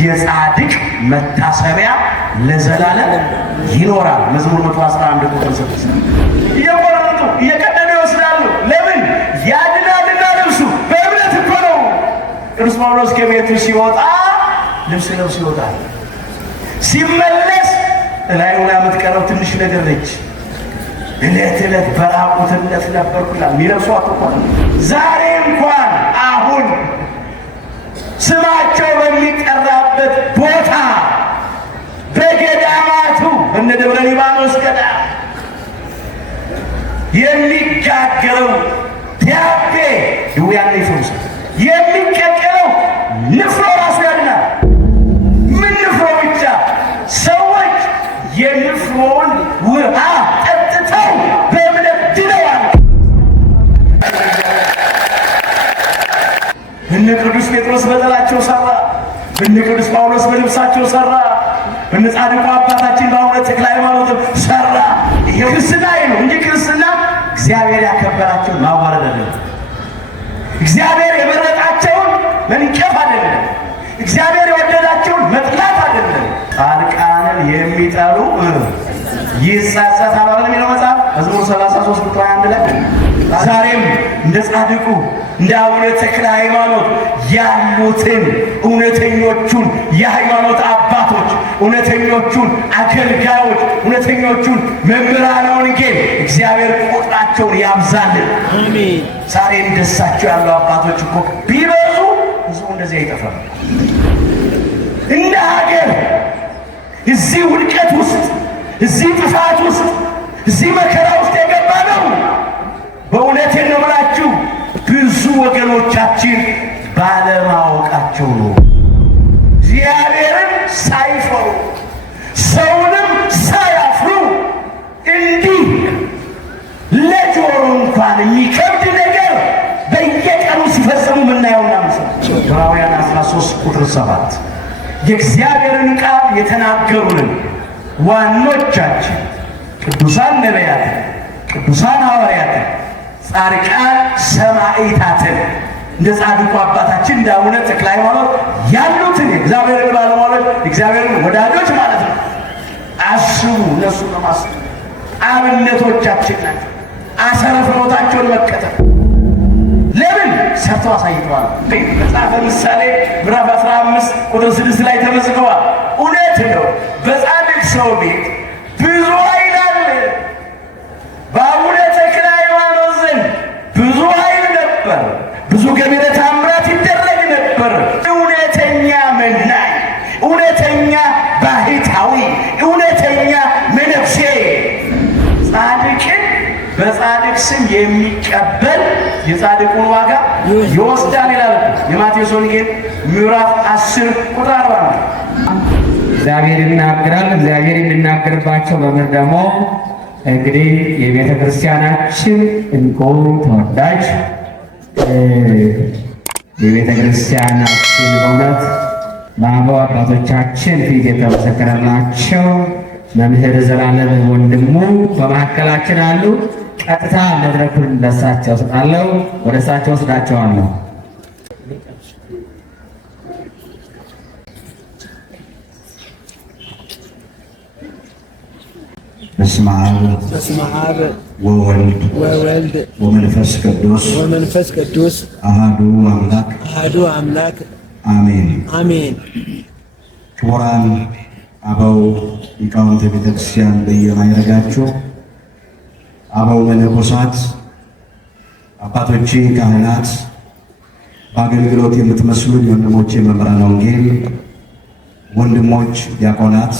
የጻድቅ መታሰቢያ ለዘላለም ይኖራል። መዝሙር 111 ቁጥር 6 እየቆረጡ እየቀደዱ ይወስዳሉ። ለምን? ያድናልና ልብሱ በእምነት እኮ ነው። ቅዱስ ጳውሎስ ከቤቱ ሲወጣ ልብስ ለብሶ ይወጣል። ሲመለስ እላዩ ላይ የምትቀረው ትንሽ ነገር ነች። እለት እለት በራቁትነት ነበርኩላል የሚለብሷት እኮ ዛሬ እንኳን አሁን ስማቸው በሚጠራበት ቦታ በገዳማቱ እነ ደብረ ሊባኖስ ገዳም የሚጋገረው ዳቤ ድውያን ይፈውስ፣ የሚቀቀለው ንፍሮ ራሱ ያድናል። ምን ንፍሮ ብቻ ሰዎች የንፍሮን ውሃ ጠጥተው በእምነት ድነዋል። እነ ቅዱስ ጴጥሮስ በጥላቸው ሰራ፣ እነ ቅዱስ ጳውሎስ በልብሳቸው ሰራ፣ እነ ጻድቁ አባታችን በአቡነ ተክለ ሃይማኖት ሰራ። ይሄ ክርስትና ነው እንጂ ክርስትና እግዚአብሔር ያከበራቸውን ማዋረድ አይደለም። እግዚአብሔር የመረጣቸውን መንቀፍ አይደለም። እግዚአብሔር የወደዳቸውን መጥላት አይደለም። ጻድቃንን የሚጠሉ ይጸጸታሉ የሚለው መጽሐፍ መዝሙር 33 ቁጥር 1 ላይ ዛሬም እንደ ጻድቁ እንደ አቡነ ተክለ ሃይማኖት ያሉትን እውነተኞቹን የሃይማኖት አባቶች፣ እውነተኞቹን አገልጋዮች፣ እውነተኞቹን መምህራነ ወንጌል እግዚአብሔር ቁጥራቸውን ያብዛልን። አሜን። ዛሬ እንደሳቸው ያሉ አባቶች እኮ ቢበዙ ህዝቡ እንደዚህ አይጠፋም። እንደ ሀገር እዚህ ውድቀት ውስጥ፣ እዚህ ጥፋት ውስጥ፣ እዚህ መከራ ውስጥ የገባ ነው። በእውነቴን ነው ብላችሁ ብዙ ወገኖቻችን ባለማወቃቸው ነው። እግዚአብሔርን ሳይፈሩ ሰውንም ሳያፍሩ እንዲህ ለጆሮ እንኳን የሚከብድ ነገር በየቀኑ ሲፈጽሙ ምናየውና ምስል ዕብራውያን 13 ቁጥር 7 የእግዚአብሔርን ቃል የተናገሩንን ዋኖቻችን ቅዱሳን ነቢያትን፣ ቅዱሳን ሐዋርያትን፣ ጻድቃን ሰማዕታትን እንደ ጻድቁ አባታችን እንደ አቡነ ተክለ ሃይማኖት ያሉትን የእግዚአብሔርን ባለሟሎች የእግዚአብሔርን ወዳጆች ማለት ነው አስቡ። እነሱ ለማስቡ አብነቶቻችን ናቸው። አሰረ ፍኖታቸውን መከተል ለምን ሰርተው አሳይተዋል። መጽሐፈ ምሳሌ ምዕራፍ 15 ቁጥር 6 ላይ ተመዝግበዋል። እውነት ነው። በጻድቅ ሰው ቤት ብዙ ኃይል አለ። በአቡነ ተክለ ሃይማኖት ዘንድ ብዙ ኃይል ነበር። ብዙ ገቢረ ተአምራት ይደረግ ነበር። እውነተኛ መናኝ፣ እውነተኛ ባህታዊ፣ እውነተኛ መነኩሴ ጻድቅን በጻድቅ ስም የሚቀበል የጻድቁን ዋጋ ይወስዳል ይላል የማቴዎስ ወንጌል ምዕራፍ 10 ቁጥር 40። እግዚአብሔር ይናገራል። እግዚአብሔር የሚናገርባቸው መምህር ደግሞ እንግዲህ የቤተ ክርስቲያናችን እንቁ ተወዳጅ የቤተ ክርስቲያናችን በእውነት በአበው አባቶቻችን ፊት የተመሰከረላቸው መምህር ዘላለም ወንድሙ በመካከላችን አሉ። ቀጥታ መድረኩን ለእሳቸው እሰጣለሁ። ወደ እሳቸው ወስዳቸዋለሁ። በስመ አብ ወወልድ ወመንፈስ ቅዱስ አሐዱ አምላክ አሜን። ክቡራን አበው ሊቃውንተ ቤተክርስቲያን በየማዕረጋችሁ፣ አበው መነኮሳት፣ አባቶቼ ካህናት፣ በአገልግሎት የምትመስሉኝ ወንድሞቼ መምህራነ ወንጌል፣ ወንድሞች ዲያቆናት፣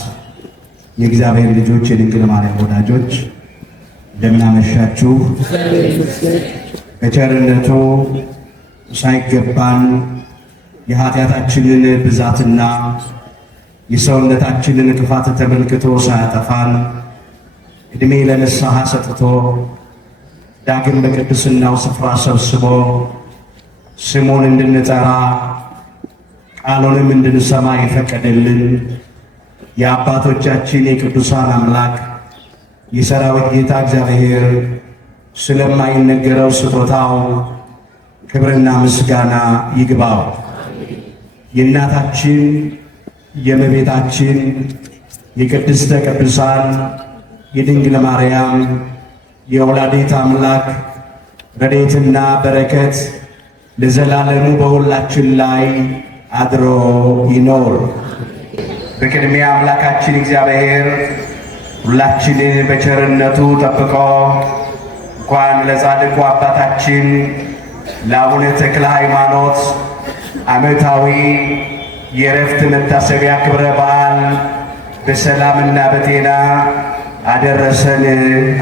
የእግዚአብሔር ልጆች፣ የድንግል ማርያም ወዳጆች እንደምን አመሻችሁ። በቸርነቱ ሳይገባን የኃጢአታችንን ብዛትና የሰውነታችንን ክፋት ተመልክቶ ሳያጠፋን ዕድሜ ለንስሐ ሰጥቶ ዳግም በቅድስናው ስፍራ ሰብስቦ ስሙን እንድንጠራ ቃሉንም እንድንሰማ የፈቀደልን የአባቶቻችን የቅዱሳን አምላክ የሰራዊት ጌታ እግዚአብሔር ስለማይነገረው ስጦታው ክብርና ምስጋና ይግባው። የእናታችን የእመቤታችን የቅድስተ ቅዱሳን የድንግል ማርያም የወላዲተ አምላክ ረድኤትና በረከት ለዘላለሙ በሁላችን ላይ አድሮ ይኖር። በቅድሚያ አምላካችን እግዚአብሔር ሁላችንን በቸርነቱ ጠብቆ እንኳን ለጻድቁ አባታችን ለአቡነ ተክለ ሃይማኖት ዓመታዊ የዕረፍት መታሰቢያ ክብረ በዓል በሰላምና በጤና አደረሰን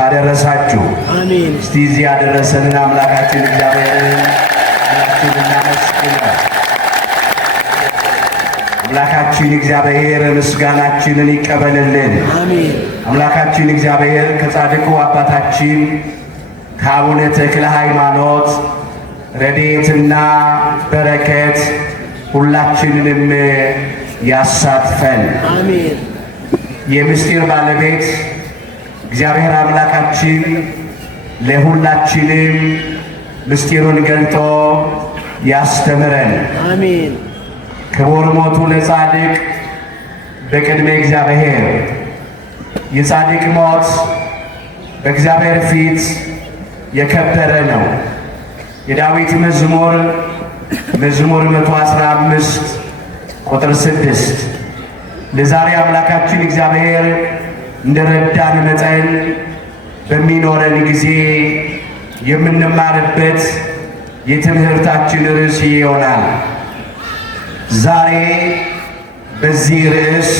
አደረሳችሁ። አሜን። እስቲ እዚህ ያደረሰንን አምላካችን እግዚአብሔርን እናመስግነው። አምላካችን እግዚአብሔር ምስጋናችንን ይቀበልልን። አሜን። አምላካችን እግዚአብሔር ከጻድቁ አባታችን ከአቡነ ተክለ ሃይማኖት ረድኤትና በረከት ሁላችንንም ያሳትፈን። አሜን። የምስጢር ባለቤት እግዚአብሔር አምላካችን ለሁላችንም ምስጢሩን ገልጦ ያስተምረን። አሜን። ክቡር ሞቱ ለጻድቅ በቅድመ እግዚአብሔር። የጻድቅ ሞት በእግዚአብሔር ፊት የከበረ ነው። የዳዊት መዝሙር 115 ቁጥር 6 ለዛሬ አምላካችን እግዚአብሔር እንደረዳን መጠን በሚኖረን ጊዜ የምንማርበት የትምህርታችን ርዕስ ይሆናል። ዛሬ በዚህ ርዕስ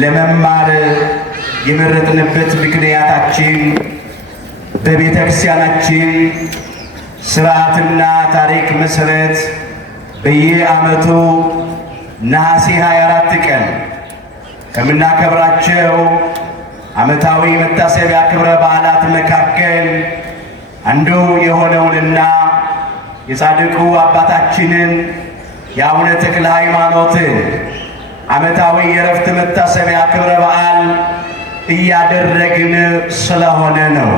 ለመማር የመረጥንበት ምክንያታችን በቤተ ክርስቲያናችን ሥርዓትና ታሪክ መሠረት በየዓመቱ ነሐሴ 24 ቀን ከምናከብራቸው ዓመታዊ መታሰቢያ ክብረ በዓላት መካከል አንዱ የሆነውንና የጻድቁ አባታችንን የአቡነ ተክለ ሃይማኖትን ዓመታዊ የዕረፍት መታሰቢያ ክብረ በዓል እያደረግን ስለሆነ ነው።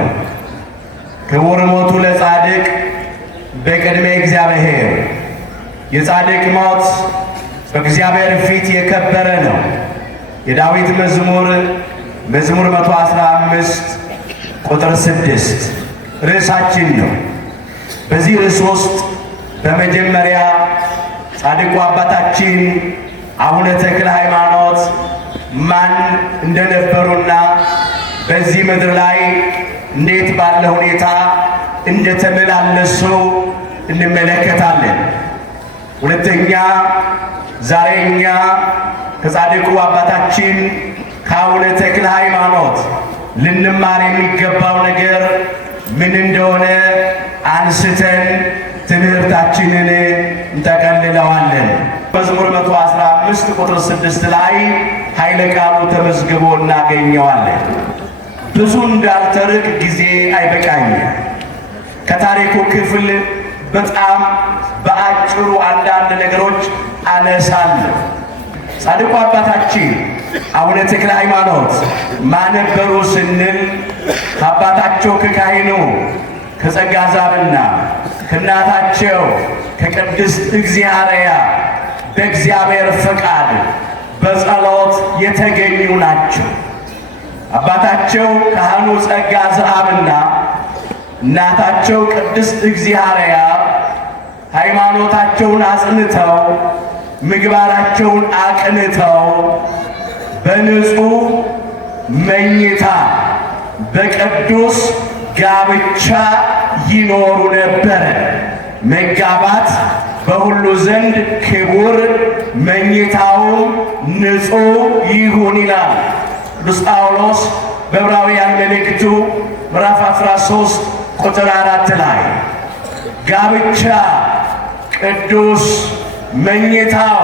ክቡር ሞቱ ለጻድቅ በቅድመ እግዚአብሔር። የጻድቅ ሞት በእግዚአብሔር ፊት የከበረ ነው። የዳዊት መዝሙር 115 ቁጥር 6 ርዕሳችን ነው። በዚህ ርዕስ ውስጥ በመጀመሪያ ጻድቁ አባታችን አቡነ ተክለ ሃይማኖት ማን እንደነበሩና በዚህ ምድር ላይ እንዴት ባለ ሁኔታ እንደተመላለሱ እንመለከታለን። ሁለተኛ ዛሬ እኛ ከጻድቁ አባታችን ከአቡነ ተክለ ሃይማኖት ልንማር የሚገባው ነገር ምን እንደሆነ አንስተን ትምህርታችንን እንጠቀልለዋለን። መዝሙር 115 ቁጥር 6 ላይ ኃይለ ቃሉ ተመዝግቦ እናገኘዋለን። ብዙ እንዳልተርክ ጊዜ አይበቃኝም። ከታሪኩ ክፍል በጣም በአጭሩ አንዳንድ ነገሮች አነሳለሁ። ጻድቁ አባታችን አቡነ ተክለ ሃይማኖት ማን ነበሩ ስንል ከአባታቸው ከካህኑ ከጸጋ ዛብና ከእናታቸው ከቅድስት እግዚአርያ በእግዚአብሔር ፈቃድ በጸሎት የተገኙ ናቸው። አባታቸው ካህኑ ጸጋ ዘአብና እናታቸው ቅድስት እግዚአርያ ሃይማኖታቸውን አጽንተው ምግባራቸውን አቅንተው በንጹሕ መኝታ በቅዱስ ጋብቻ ይኖሩ ነበረ። መጋባት በሁሉ ዘንድ ክቡር፣ መኝታውም ንጹሕ ይሁን ይላል ቅዱስ ጳውሎስ በዕብራውያን መልእክቱ ምዕራፍ 13 ቁጥር 4 ላይ ጋብቻ ቅዱስ መኝታው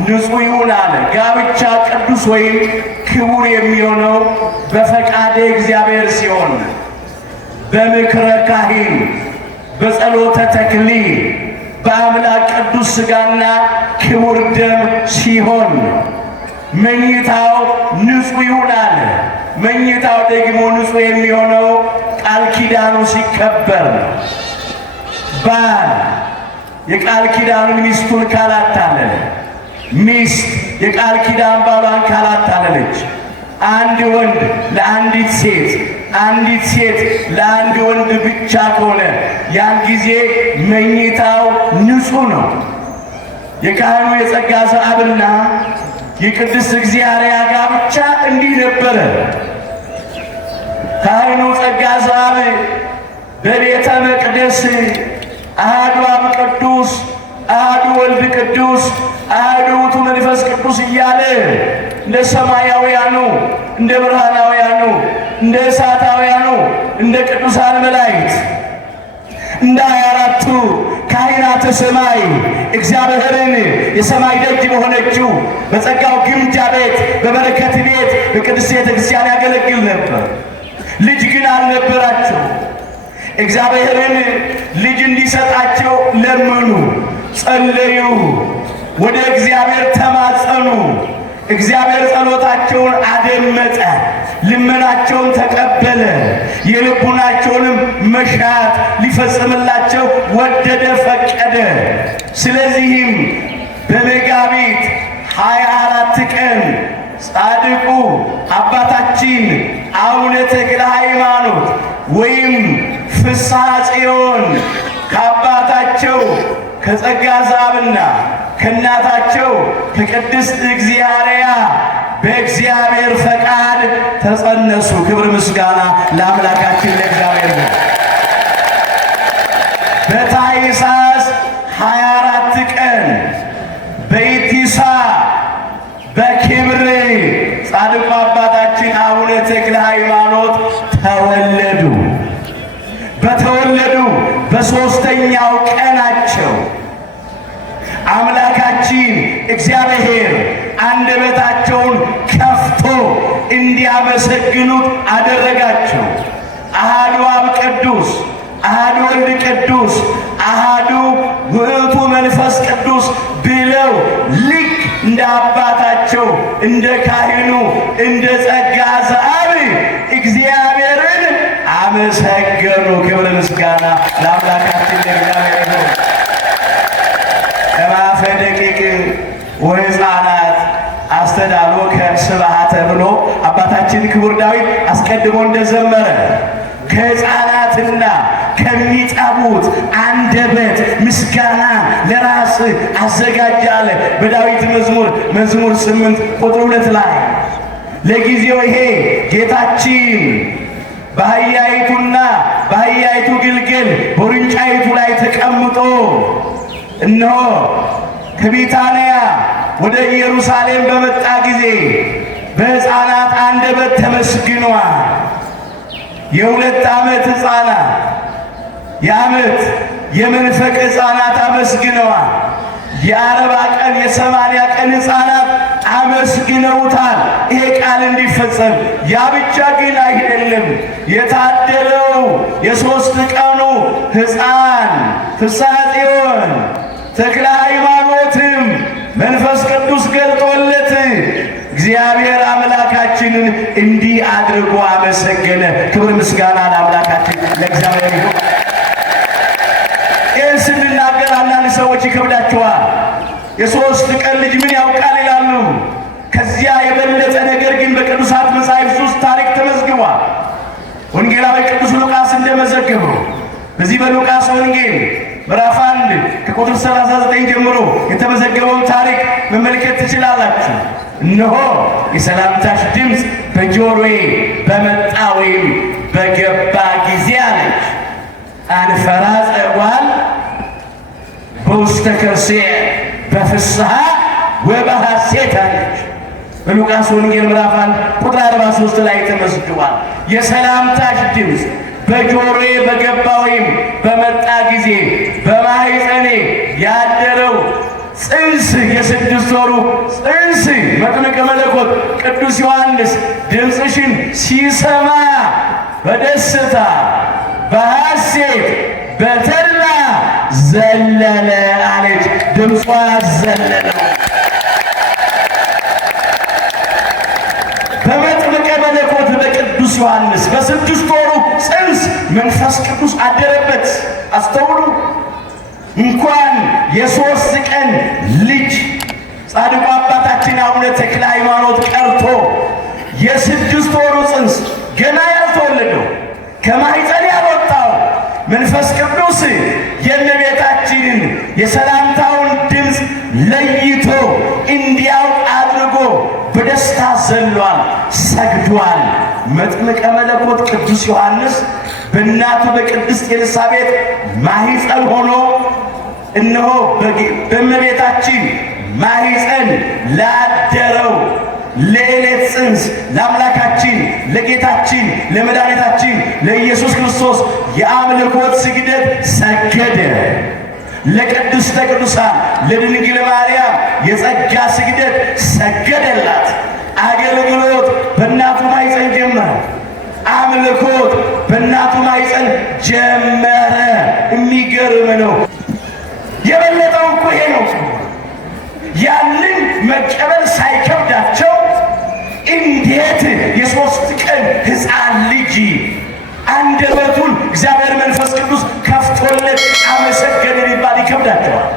ንጹሕ ይሁን አለ። ጋብቻ ቅዱስ ወይም ክቡር የሚሆነው በፈቃደ እግዚአብሔር ሲሆን በምክረ ካህን በጸሎተ ተክሊል በአምላክ ቅዱስ ሥጋና ክቡር ደም ሲሆን መኝታው ንጹሕ ይሁን አለ። መኝታው ደግሞ ንጹሕ የሚሆነው ቃል ኪዳኑ ሲከበር ባል የቃል ኪዳኑን ሚስቱን ካላታለለ ሚስት የቃል ኪዳን ባሏን ካላታለለች፣ አንድ ወንድ ለአንዲት ሴት፣ አንዲት ሴት ለአንድ ወንድ ብቻ ከሆነ ያን ጊዜ መኝታው ንጹሕ ነው። የካህኑ የጸጋ ዘአብና የቅድስት እግዚአብሔር ጋብቻ እንዲህ ነበረ። ካህኑ ጸጋ ዘአብ በቤተ መቅደስ አሐዱ አብ ቅዱስ፣ አሐዱ ወልድ ቅዱስ፣ አሐዱ ውእቱ መንፈስ ቅዱስ እያለ እንደ ሰማያውያኑ፣ እንደ ብርሃናውያኑ፣ እንደ እሳታውያኑ፣ እንደ ቅዱሳን መላእክት፣ እንደ 24ቱ ካህናተ ሰማይ እግዚአብሔርን የሰማይ ደጅ በሆነችው በጸጋው ግምጃ ቤት፣ በበረከት ቤት፣ በቅድስት ቤተ ክርስቲያን ያገለግል ነበር። ልጅ ግን አልነበራቸው። እግዚአብሔርን ልጅ እንዲሰጣቸው ለመኑ፣ ጸለዩ፣ ወደ እግዚአብሔር ተማጸኑ። እግዚአብሔር ጸሎታቸውን አደመጠ፣ ልመናቸውን ተቀበለ። የልቡናቸውንም መሻት ሊፈጽምላቸው ወደደ፣ ፈቀደ። ስለዚህም በመጋቢት 24 ቀን ጻድቁ አባታችን አቡነ ተክለ ሃይማኖት ወይም ፍስሐ ጽዮን ከአባታቸው ከጸጋ ዘአብና ከእናታቸው ከቅድስት እግዚአብሔር በእግዚአብሔር ፈቃድ ተጸነሱ። ክብር ምስጋና ለአምላካችን ለእግዚአብሔር ነው። በታኅሳስ 24 ቀን በኢቲሳ በክብር ጻድቁ አባታችን አቡነ ተክለ ሃይማኖት ተወለዱ። በተወለዱ በሦስተኛው ቀናቸው አምላካችን እግዚአብሔር አንደበታቸውን ከፍቶ እንዲያመሰግኑት አደረጋቸው። አሐዱ አብ ቅዱስ፣ አሐዱ ወልድ ቅዱስ፣ አሐዱ ውእቱ መንፈስ ቅዱስ ብለው ልክ እንደ አባታቸው እንደ ካህኑ እንደ ጸጋ ዘአብ እግዚአብሔርን አመሰገኑ። ክብር ምስጋና ለአምላካችን ለእግዚአብሔር ነው። ከማፈ ደቂቅ ወሕፃናት አስተዳሎከ ስብሐተ ብሎ አባታችን ክቡር ዳዊት አስቀድሞ እንደዘመረ ከሕፃናትና ከሚጠቡት አንደበት ምስጋና ለራስ አዘጋጃለ። በዳዊት መዝሙር 8 ቁጥር 2 ላይ ለጊዜው ይሄ ጌታችን በአህያይቱና በአህያይቱ ግልገል በውርንጫይቱ ላይ ተቀምጦ እነሆ ከቢታንያ ወደ ኢየሩሳሌም በመጣ ጊዜ በሕፃናት አንደበት ተመስግኗል። የ2 ዓመት ሕፃናት፣ የዓመት የመንፈቅ ሕፃናት አመስግነዋል። የ40 ቀን የ80 ቀን ሕፃናት አመስግነውታል። ይሄ ቃል እንዲፈጸም። ያ ብቻ ግን አይደለም። የታደለው የ3 ቀኑ ሕፃን ፍስሐ ጽዮን ተክለ ሃይማኖትም መንፈስ ቅዱስ ገልጦለት እግዚአብሔር አምላካችንን እንዲህ አድርጎ አመሰገነ። ክብር ምስጋና ለአምላካችን ለእግዚአብሔር ይሁን። ይህን ስንናገር አንዳንድ ሰዎች ይከብዳቸዋል። የ3 ቀን ልጅ ምን ያውቃል ይላሉ። ከዚያ የበለጠ ነገር ግን በቅዱሳት መጻሕፍት ውስጥ ታሪክ ተመዝግቧል። ወንጌላዊ ቅዱስ ሉቃስ እንደመዘገበው በዚህ በሉቃስ ወንጌል ምዕራፍ 1 ከቁጥር 39 ጀምሮ የተመዘገበውን ታሪክ መመልከት ትችላላችሁ። እነሆ የሰላምታሽ ድምፅ በጆሮዬ በመጣ ወይም በገባ ጊዜ አለች። አንፈራጸ እጓል በውስተ ከርሥየ በፍስሐ ወበሐሴት አለች። በሉቃስ ወንጌል ምዕራፍ 1 ቁጥር 43 ላይ ተመዝግቧል። የሰላምታሽ ድምፅ በጆሮዬ በገባ ወይም በመጣ ጊዜ በማኅፀኔ ያደረው ጽንስ የ6 ወሩ ጽንስ መጥምቀ መለኮት ቅዱስ ዮሐንስ ድምፅሽን ሲሰማ በደስታ በሐሴት በተድላ ዘለለ አለች። ድምጿ ዘለለ። በመጥምቀ መለኮት በቅዱስ ዮሐንስ በ6 ወሩ ጽንስ መንፈስ ቅዱስ አደረበት። አስተውሉ። እንኳን የ3 ቀን ልጅ ጻድቁ አባታችን አቡነ ተክለ ሃይማኖት ቀርቶ የ6 ወሩ ጽንስ ገና ያልተወለደው ከማኅፀን ያልወጣው መንፈስ ቅዱስ የእመቤታችንን የሰላምታውን ድምፅ ለይቶ እንዲያውቅ አድርጎ በደስታ ዘሏል፣ ሰግዷል። መጥምቀ መለኮት ቅዱስ ዮሐንስ በእናቱ በቅድስት ኤልሳቤጥ ማኅፀን ሆኖ እነሆ በእመቤታችን ማኅፀን ላደረው ለዕለት ጽንስ ለአምላካችን ለጌታችን ለመድኃኒታችን ለኢየሱስ ክርስቶስ የአምልኮት ስግደት ሰገደ። ለቅድስተ ቅዱሳን ለድንግል ማርያም የጸጋ ስግደት ሰገደላት። አገልግሎት በእናቱ ማኅፀን ጀመረ። አምልኮት በእናቱ ማኅፀን ጀመረ። የሚገርም ነው። የበለጠው እኮ ይሄ ነው። ያንን መቀበል ሳይከብዳቸው እንዴት የ3 ቀን ሕፃን ልጅ አንደበቱን እግዚአብሔር መንፈስ ቅዱስ ከፍቶለት አመሰገነ ሊባል ይከብዳቸዋል።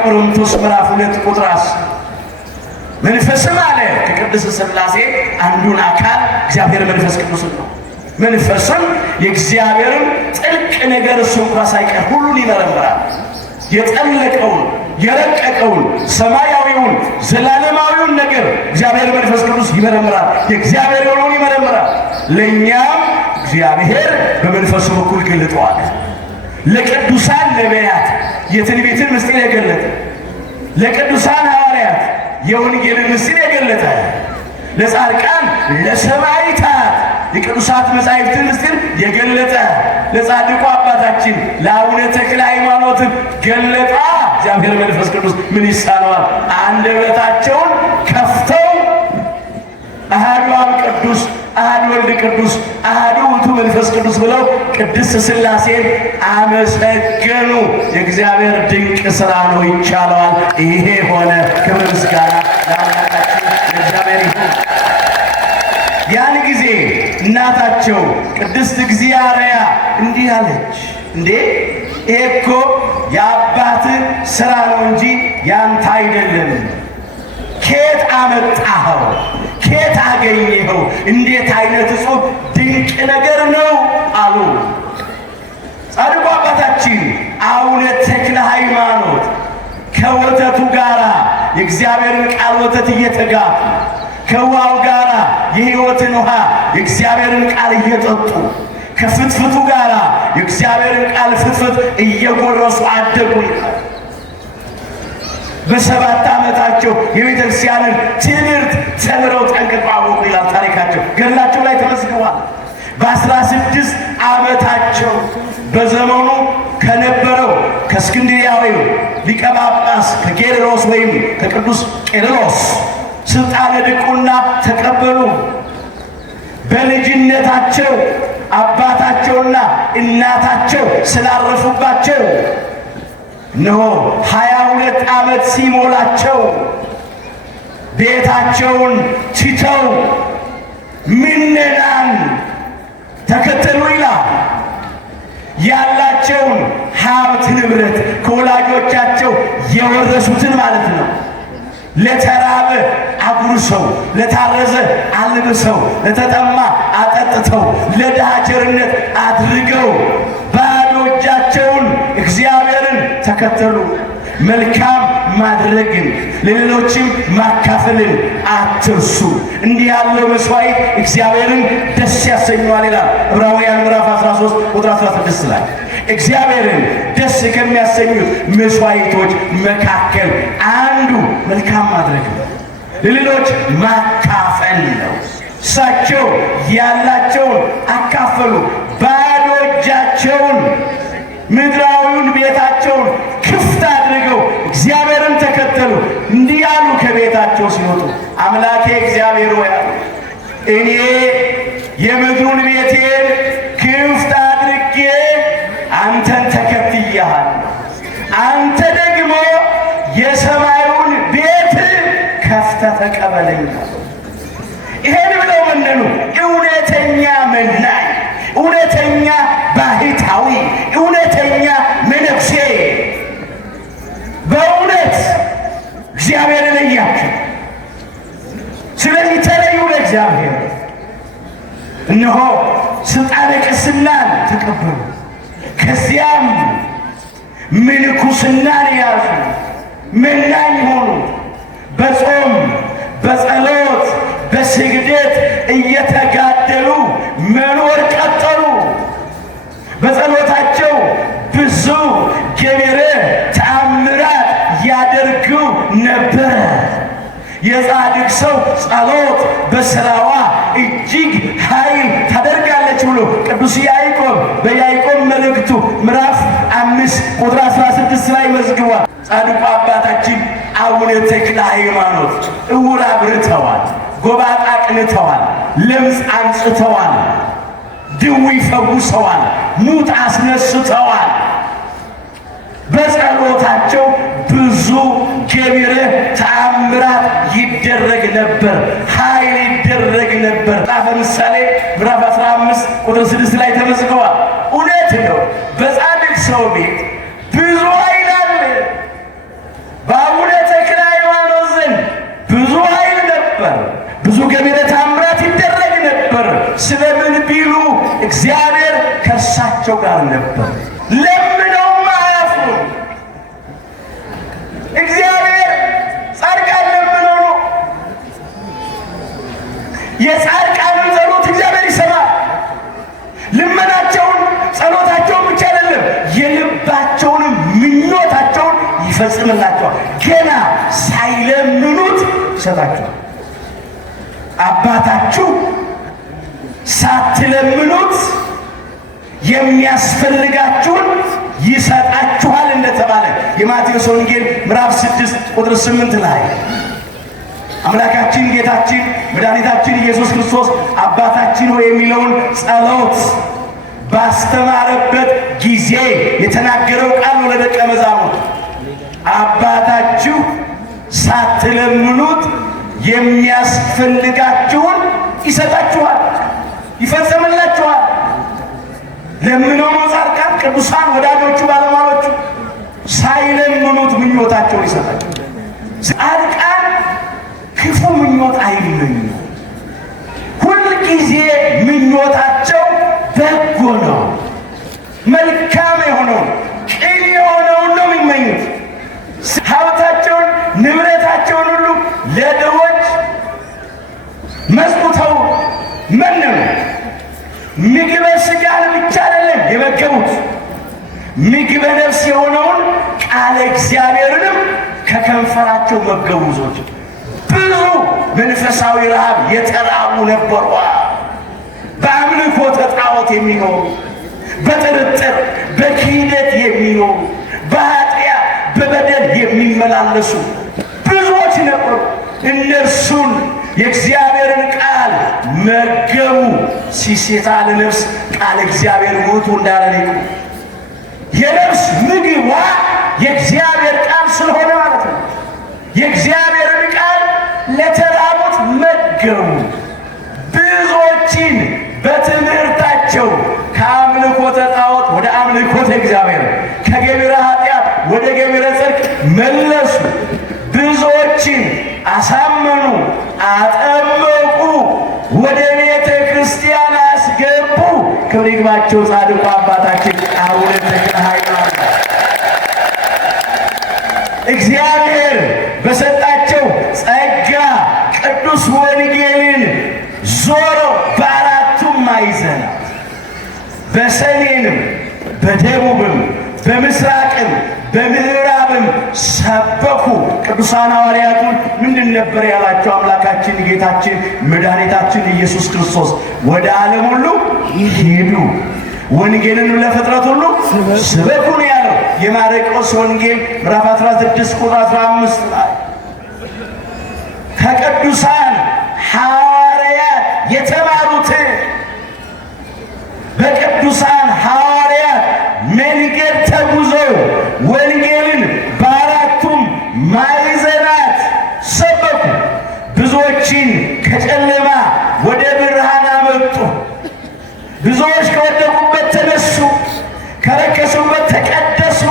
ቆሮንቶስ ምዕራፍ 2 ቁጥር 10 መንፈስም አለ ከቅድስት ሥላሴ አንዱን አካል እግዚአብሔር መንፈስ ቅዱስ ነው። መንፈስም የእግዚአብሔርን ጥልቅ ነገር እሱ እንኳ ሳይቀር ሁሉን ይመረምራል። የጠለቀውን የረቀቀውን ሰማያዊውን ዘላለማዊውን ነገር እግዚአብሔር መንፈስ ቅዱስ ይመረምራል። የእግዚአብሔር የሆነውን ይመረምራል። ለእኛም እግዚአብሔር በመንፈሱ በኩል ገልጠዋል። ለቅዱሳን ነቢያት የትንቢትን ምስጢር የገለጠ፣ ለቅዱሳን ሐዋርያት የወንጌልን ምስጢር የገለጠ፣ ለጻድቃን ለሰማዕታት የቅዱሳት መጻሕፍትን ምስጢር የገለጠ፣ ለጻድቁ አባታችን ለአቡነ ተክለ ሃይማኖት ገለጣ። እግዚአብሔር መንፈስ ቅዱስ ምን ይሳነዋል? አንደበታቸውን ከፍተው አሐዱ አብ ቅዱስ፣ አሐዱ ወልድ ቅዱስ፣ አሐዱ ውእቱ መንፈስ ቅዱስ ብለው ቅድስት ሥላሴን አመሰገኑ። የእግዚአብሔር ድንቅ ሥራ ነው፣ ይቻለዋል። ይሄ ሆነ። ክብር ምስጋና ለአምላካችን ለእግዚአብሔር ይሁን። ያን ጊዜ እናታቸው ቅድስት እግዚአርያ እንዲህ አለች፣ እንዴ ይሄ እኮ የአባት ሥራ ነው እንጂ ያንተ አይደለም። ኬት አመጣኸው? ኬት አገኘኸው? እንዴት አይነት እጹብ ድንቅ ነገር ነው አሉ። ጻድቁ አባታችን አቡነ ተክለ ሃይማኖት ከወተቱ ጋራ የእግዚአብሔርን ቃል ወተት እየተጋቱ ከውሃው ጋራ የሕይወትን ውሃ የእግዚአብሔርን ቃል እየጠጡ ከፍትፍቱ ጋራ የእግዚአብሔርን ቃል ፍትፍት እየጎረሱ አደጉ። በ7 ዓመታቸው የቤተ ክርስቲያንን ትምህርት ተምረው ጠንቅቀው አወቁ ይላል ታሪካቸው፣ ገድላቸው ላይ ተመዝግቧል። በ16 ዓመታቸው በዘመኑ ከነበረው ከእስክንድርያዊው ሊቀ ጳጳስ ከቄርሎስ ወይም ከቅዱስ ቄርሎስ ስልጣነ ድቁና ተቀበሉ። በልጅነታቸው አባታቸውና እናታቸው ስላረፉባቸው እነሆ 22 ዓመት ሲሞላቸው ቤታቸውን ትተው ምነናን ተከተሉ ይላል። ያላቸውን ሀብት ንብረት ከወላጆቻቸው የወረሱትን ማለት ነው ለተራበ አጉርሰው፣ ለታረዘ አልብሰው፣ ለተጠማ አጠጥተው፣ ለድሃ ቸርነት አድርገው ባዶ እጃቸውን እግዚአብሔርን ተከተሉ። መልካም ማድረግን ለሌሎችም ማካፈልን አትርሱ። እንዲህ ያለው መስዋዕት እግዚአብሔርን ደስ ያሰኘዋል ይላል ዕብራውያን ምዕራፍ 13 ቁጥር 16 ላይ። እግዚአብሔርን ደስ ከሚያሰኙት መስዋዕቶች መካከል አንዱ መልካም ማድረግ ነው፣ ለሌሎች ማካፈል ነው። እሳቸው ያላቸውን አካፈሉ። ባዶ እጃቸውን ምድራዊውን ቤታቸውን ክፍት አድርገው እግዚአብሔርን ተከተሉ። እንዲህ ያሉ ከቤታቸው ሲወጡ አምላኬ እግዚአብሔር ሆይ እኔ የምድሩን ቤቴን ክፍት አድርጌ አንተን ተከትያለሁ፣ አንተ ደግሞ የሰማዩን ቤት ከፍተህ ተቀበለኝ። ይሄን ብለው መነኑ። እውነተኛ መናኝ፣ እውነተኛ ባህታዊ፣ እውነተኛ መነኩሴ በእውነት እግዚአብሔር ለያቸው። ስለዚህ ተለዩ ለእግዚአብሔር። እነሆ ስልጣነ ቅስናን ተቀበሉ። ከዚያም ምንኩስናን ያዙ፣ መናኝ ሆኑ። በጾም በጸሎት በስግደት እየተጋደሉ መኖር ቀጠሉ። በጸሎታቸው ብዙ ገቢረ ተአምራት ያደርጉ ነበር። የጻድቅ ሰው ጸሎት በሥራዋ እጅግ ኃይል ታደርጋለች ብሎ ቅዱስ ያዕቆብ በያዕቆብ መልእክቱ ምዕራፍ 5 ቁጥር 16 ላይ መዝግቧል። ጻድቁ አባታችን አቡነ ተክለ ሃይማኖት ዕውር አብርተዋል፣ ጎባጣ አቅንተዋል፣ ለምጽ አንጽተዋል፣ ድውይ ፈውሰዋል፣ ሙት አስነስተዋል። በጸሎታቸው ብዙ ገቢረ ተአምራት ይደረግ ነበር፣ ኃይል ይደረግ ነበር። መጽሐፈ ምሳሌ ምዕራፍ 15 ቁጥር 6 ላይ ተመዝግቧል። እውነት ነው። በጻድቅ ሰው ቤት ብዙ ኃይል አለ። በአቡነ ተክለ ሃይማኖት ዘንድ ብዙ ኃይል ነበር፣ ብዙ ገቢረ ተአምራት ይደረግ ነበር። ስለምን ቢሉ እግዚአብሔር ከእርሳቸው ጋር ነበር። ለምነውም አያፍሩም። እግዚአብሔር ጻድቃን ለምነው ነው። የጻድቃንን ጸሎት እግዚአብሔር ይሰማል። ልመናቸውን ጸሎታቸውን ብቻ አይደለም የልባቸውንም ምኞታቸውን ይፈጽምላቸዋል። ገና ሳይለምኑት ይሰጣቸዋል። አባታችሁ ሳትለምኑት የሚያስፈልጋችሁን ይሰጣችኋል እንደተባለ የማቴዎስ ወንጌል ምዕራፍ 6 ቁጥር 8 ላይ አምላካችን ጌታችን መድኃኒታችን ኢየሱስ ክርስቶስ አባታችን ሆይ የሚለውን ጸሎት ባስተማረበት ጊዜ የተናገረው ቃል ነው ለደቀ መዛሙርቱ። አባታችሁ ሳትለምኑት የሚያስፈልጋችሁን ይሰጣችኋል፣ ይፈጽምላችኋል። ለምነው ጻድቃን ቅዱሳን ወዳጆቹ ባለሟሎቹ ሳይለምኑት ምኞታቸውን ይሰጣቸው። ጻድቃን ክፉ ምኞት አይመኙ። ሁል ጊዜ ምኞታቸው በጎ ነው፣ መልካም የሆነው ቅን የሆነውን ነው የሚመኙት። ሀብታቸውን ንብረታቸውን ሁሉ ለድሆች መስጠው መነኑ። ምግበ ሥጋን ብቻ አይደለም የመገቡት፣ ምግበ ነፍስ የሆነውን ቃለ እግዚአብሔርንም ከከንፈራቸው መገቡ። ዞች ብዙ መንፈሳዊ ረሃብ የተራቡ ነበሩ። በአምልኮተ ጣዖት የሚኖሩ፣ በጥርጥር በክህደት የሚኖሩ፣ በኃጢአት በበደል የሚመላለሱ ብዙዎች ነበሩ። እነርሱን የእግዚአብሔርን ቃል መገቡ። ሲሴታ ለነፍስ ቃል እግዚአብሔር ውእቱ እንዳለ የነፍስ ምግቧ የእግዚአብሔር ቃል ስለሆነ ማለት ነው። የእግዚአብሔርን ቃል ለተራቡት መገቡ። ብዙዎችን በትምህርታቸው ከአምልኮተ ጣዖት ወደ አምልኮተ እግዚአብሔር፣ ከገቢረ ኃጢአት ወደ ገቢረ ጽድቅ መለሱ። ብዙዎችን አሳመኑ፣ አጠመቁ፣ ወደ ቤተ ክርስቲያን አስገቡ። ክብር ይግባቸው ጻድቁ አባታችን አቡነ ተክለ ሃይማኖት። እግዚአብሔር በሰጣቸው ጸጋ ቅዱስ ወንጌልን ዞረው በአራቱም ማዕዘናት በሰሜንም በደቡብም በምስራቅም በምዕራብም ሰበኩ። ቅዱሳን ሐዋርያቱን ምንድን ነበር ያላቸው? አምላካችን ጌታችን መድኃኒታችን ኢየሱስ ክርስቶስ ወደ ዓለም ሁሉ ሂዱ፣ ወንጌልን ለፍጥረት ሁሉ ስበኩ ነው ያለው። የማርቆስ ወንጌል ምዕራፍ 16 ቁጥር 15 ላይ ከቅዱሳን ሐዋርያት የተማሩትን በቅዱሳን ሐዋርያት መንገድ ተጉዘው ወንጌልን በአራቱም ማዕዘናት ሰበኩ። ብዙዎችን ከጨለማ ወደ ብርሃን አመጡ። ብዙዎች ከወደቁበት ተነሱ፣ ከረከሱበት ተቀደሱ።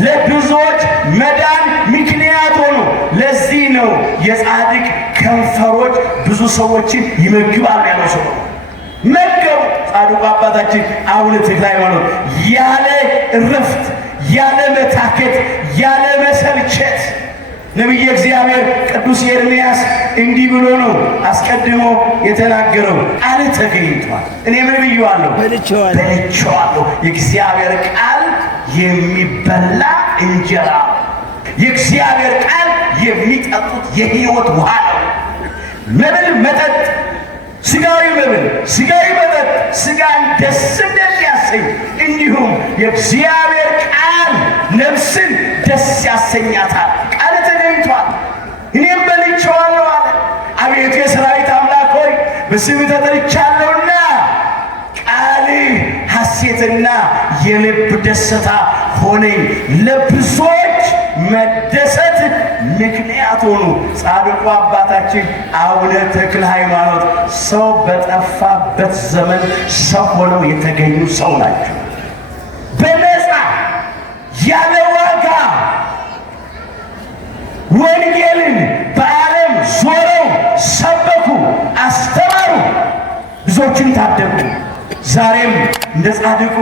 ለብዙዎች መዳን ምክንያት ሆኑ። የጻድቅ ከንፈሮች ብዙ ሰዎችን ይመግባሉ ያለው ሰው መገቡ። ጻድቁ አባታችን አቡነ ተክለ ሃይማኖት ያለ እረፍት ያለ መታከት ያለ መሰልቸት ነቢየ እግዚአብሔር ቅዱስ ኤርምያስ እንዲህ ብሎ ነው አስቀድሞ የተናገረው። ቃል ተገኝቷል፣ እኔ ምን ብዬዋለሁ? በልቼዋለሁ። የእግዚአብሔር ቃል የሚበላ እንጀራ፣ የእግዚአብሔር ቃል የሚጠጡት የሕይወት ውሃ ነው። መብል መጠጥ፣ ስጋዊ መብል ስጋዊ መጠጥ ስጋን ደስ እንደሚያሰኝ እንዲሁም የእግዚአብሔር ቃል ነፍስን ደስ ያሰኛታል። ቃል ተገኝቷል፣ እኔም በልቼዋለሁ አለ። አቤቱ የሠራዊት አምላክ ሆይ በስምህ ተጠርቻለሁና ቃልህ ሐሴትና የልብ ደስታ ሆነኝ፣ ለብዙዎች መደሰት ምክንያት ሆኑ። ጻድቁ አባታችን አቡነ ተክለ ሃይማኖት ሰው በጠፋበት ዘመን ሰው ሆነው የተገኙ ሰው ናቸው። በነፃ ያለ ዋጋ ወንጌልን በዓለም ዞረው ሰበኩ፣ አስተማሩ፣ ብዙዎችን ታደጉ። ዛሬም እንደ ጻድቁ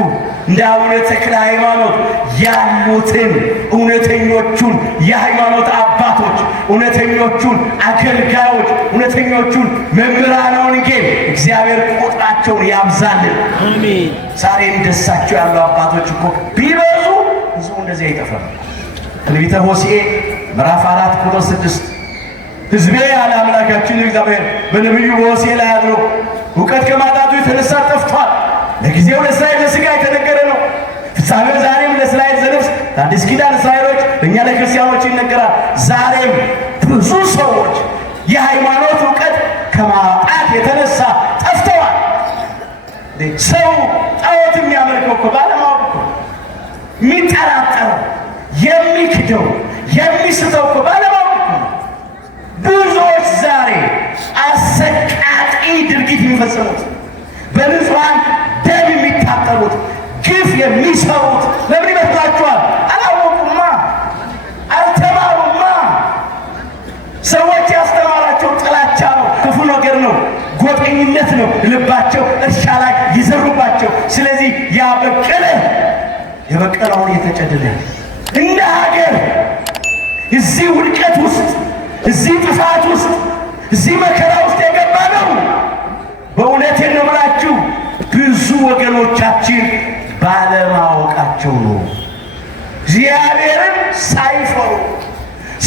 እንደ አቡነ ተክለ ሃይማኖት ያሉትን እውነተኞቹን የሃይማኖት አባቶች፣ እውነተኞቹን አገልጋዮች፣ እውነተኞቹን መምህራነ ወንጌል እግዚአብሔር ቁጥራቸውን ያብዛልን። አሜን። ዛሬም ደሳቸው ያሉ አባቶች እኮ ቢበዙ ብዙ እንደዚህ አይጠፋም። ትንቢተ ሆሴዕ ምዕራፍ 4 ቁጥር 6 ሕዝቤ ያለ አምላካችን እግዚአብሔር በነቢዩ በሆሴዕ ላይ አድሮ እውቀት ከማጣቱ የተነሳ ጠፍቷል። ለጊዜው ለእስራኤል ለሥጋ የተነገረ ነው። ፍጻሜው ዛሬም ለእስራኤል ዘነፍስ ለአዲስ ኪዳን እስራኤሎች እኛ ለክርስቲያኖች ይነገራል። ዛሬም ብዙ ሰዎች የሃይማኖት እውቀት ከማጣት የተነሳ ጠፍተዋል። ሰው ጣዖት የሚያመልከው እኮ ባለማወቅ እኮ፣ የሚጠራጠረው የሚክደው የሚስተው እኮ ባለማወቅ እኮ። ብዙዎች ዛሬ አሰቃቂ ድርጊት የሚፈጽሙት፣ በንጹሐን ደም የሚታጠቡት፣ ግፍ የሚሰሩት ለምን ይመስላችኋል? አላወቁማ፣ አልተማሩማ። ሰዎች ያስተማራቸው ጥላቻ ነው፣ ክፉ ነገር ነው፣ ጎጠኝነት ነው። ልባቸው እርሻ ላይ ይዘሩባቸው። ስለዚህ ያበቀለ የበቀለውን እየተጨደደ እንደ ሀገር እዚህ ውድቀት ውስጥ እዚህ ጥፋት ውስጥ እዚህ መከራ ውስጥ የገባ ነው። በእውነቴን ነው የምላችሁ፣ ብዙ ወገኖቻችን ባለማወቃቸው ነው። እግዚአብሔርን ሳይፈሩ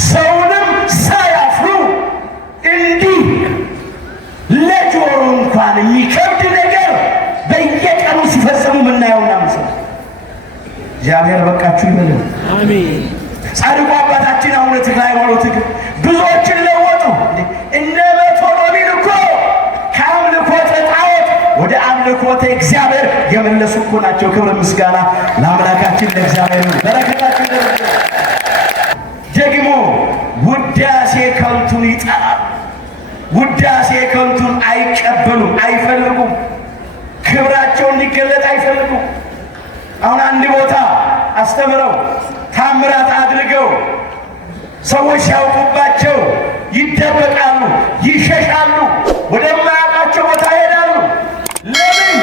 ሰውንም ሳያፍሩ እንዲህ ለጆሮ እንኳን የሚከብድ ነገር በየቀኑ ሲፈጽሙ ምናየውና ምስል እግዚአብሔር በቃችሁ ይበለን። አሜን። ጻድቁ አባታችን አቡነ ተክለ ሃይማኖት ግን ብዙዎችን ለወጡ። እነ በቶሎሚን እኮ ከአምልኮተ ጣዖት ወደ አምልኮተ እግዚአብሔር የመለሱ እኮ ናቸው። ክብር ምስጋና ለአምላካችን ለእግዚአብሔር ነው። በረከታችን ደግሞ ውዳሴ ከንቱን ይጠራል። ውዳሴ ከንቱን አይቀበሉም፣ አይፈልጉም። ክብራቸው እንዲገለጥ አይፈልጉም። አሁን አንድ ቦታ አስተምረው ታምራት አድርገው ሰዎች ሲያውቁባቸው ይደበቃሉ፣ ይሸሻሉ፣ ወደማያውቃቸው ቦታ ይሄዳሉ። ለምን?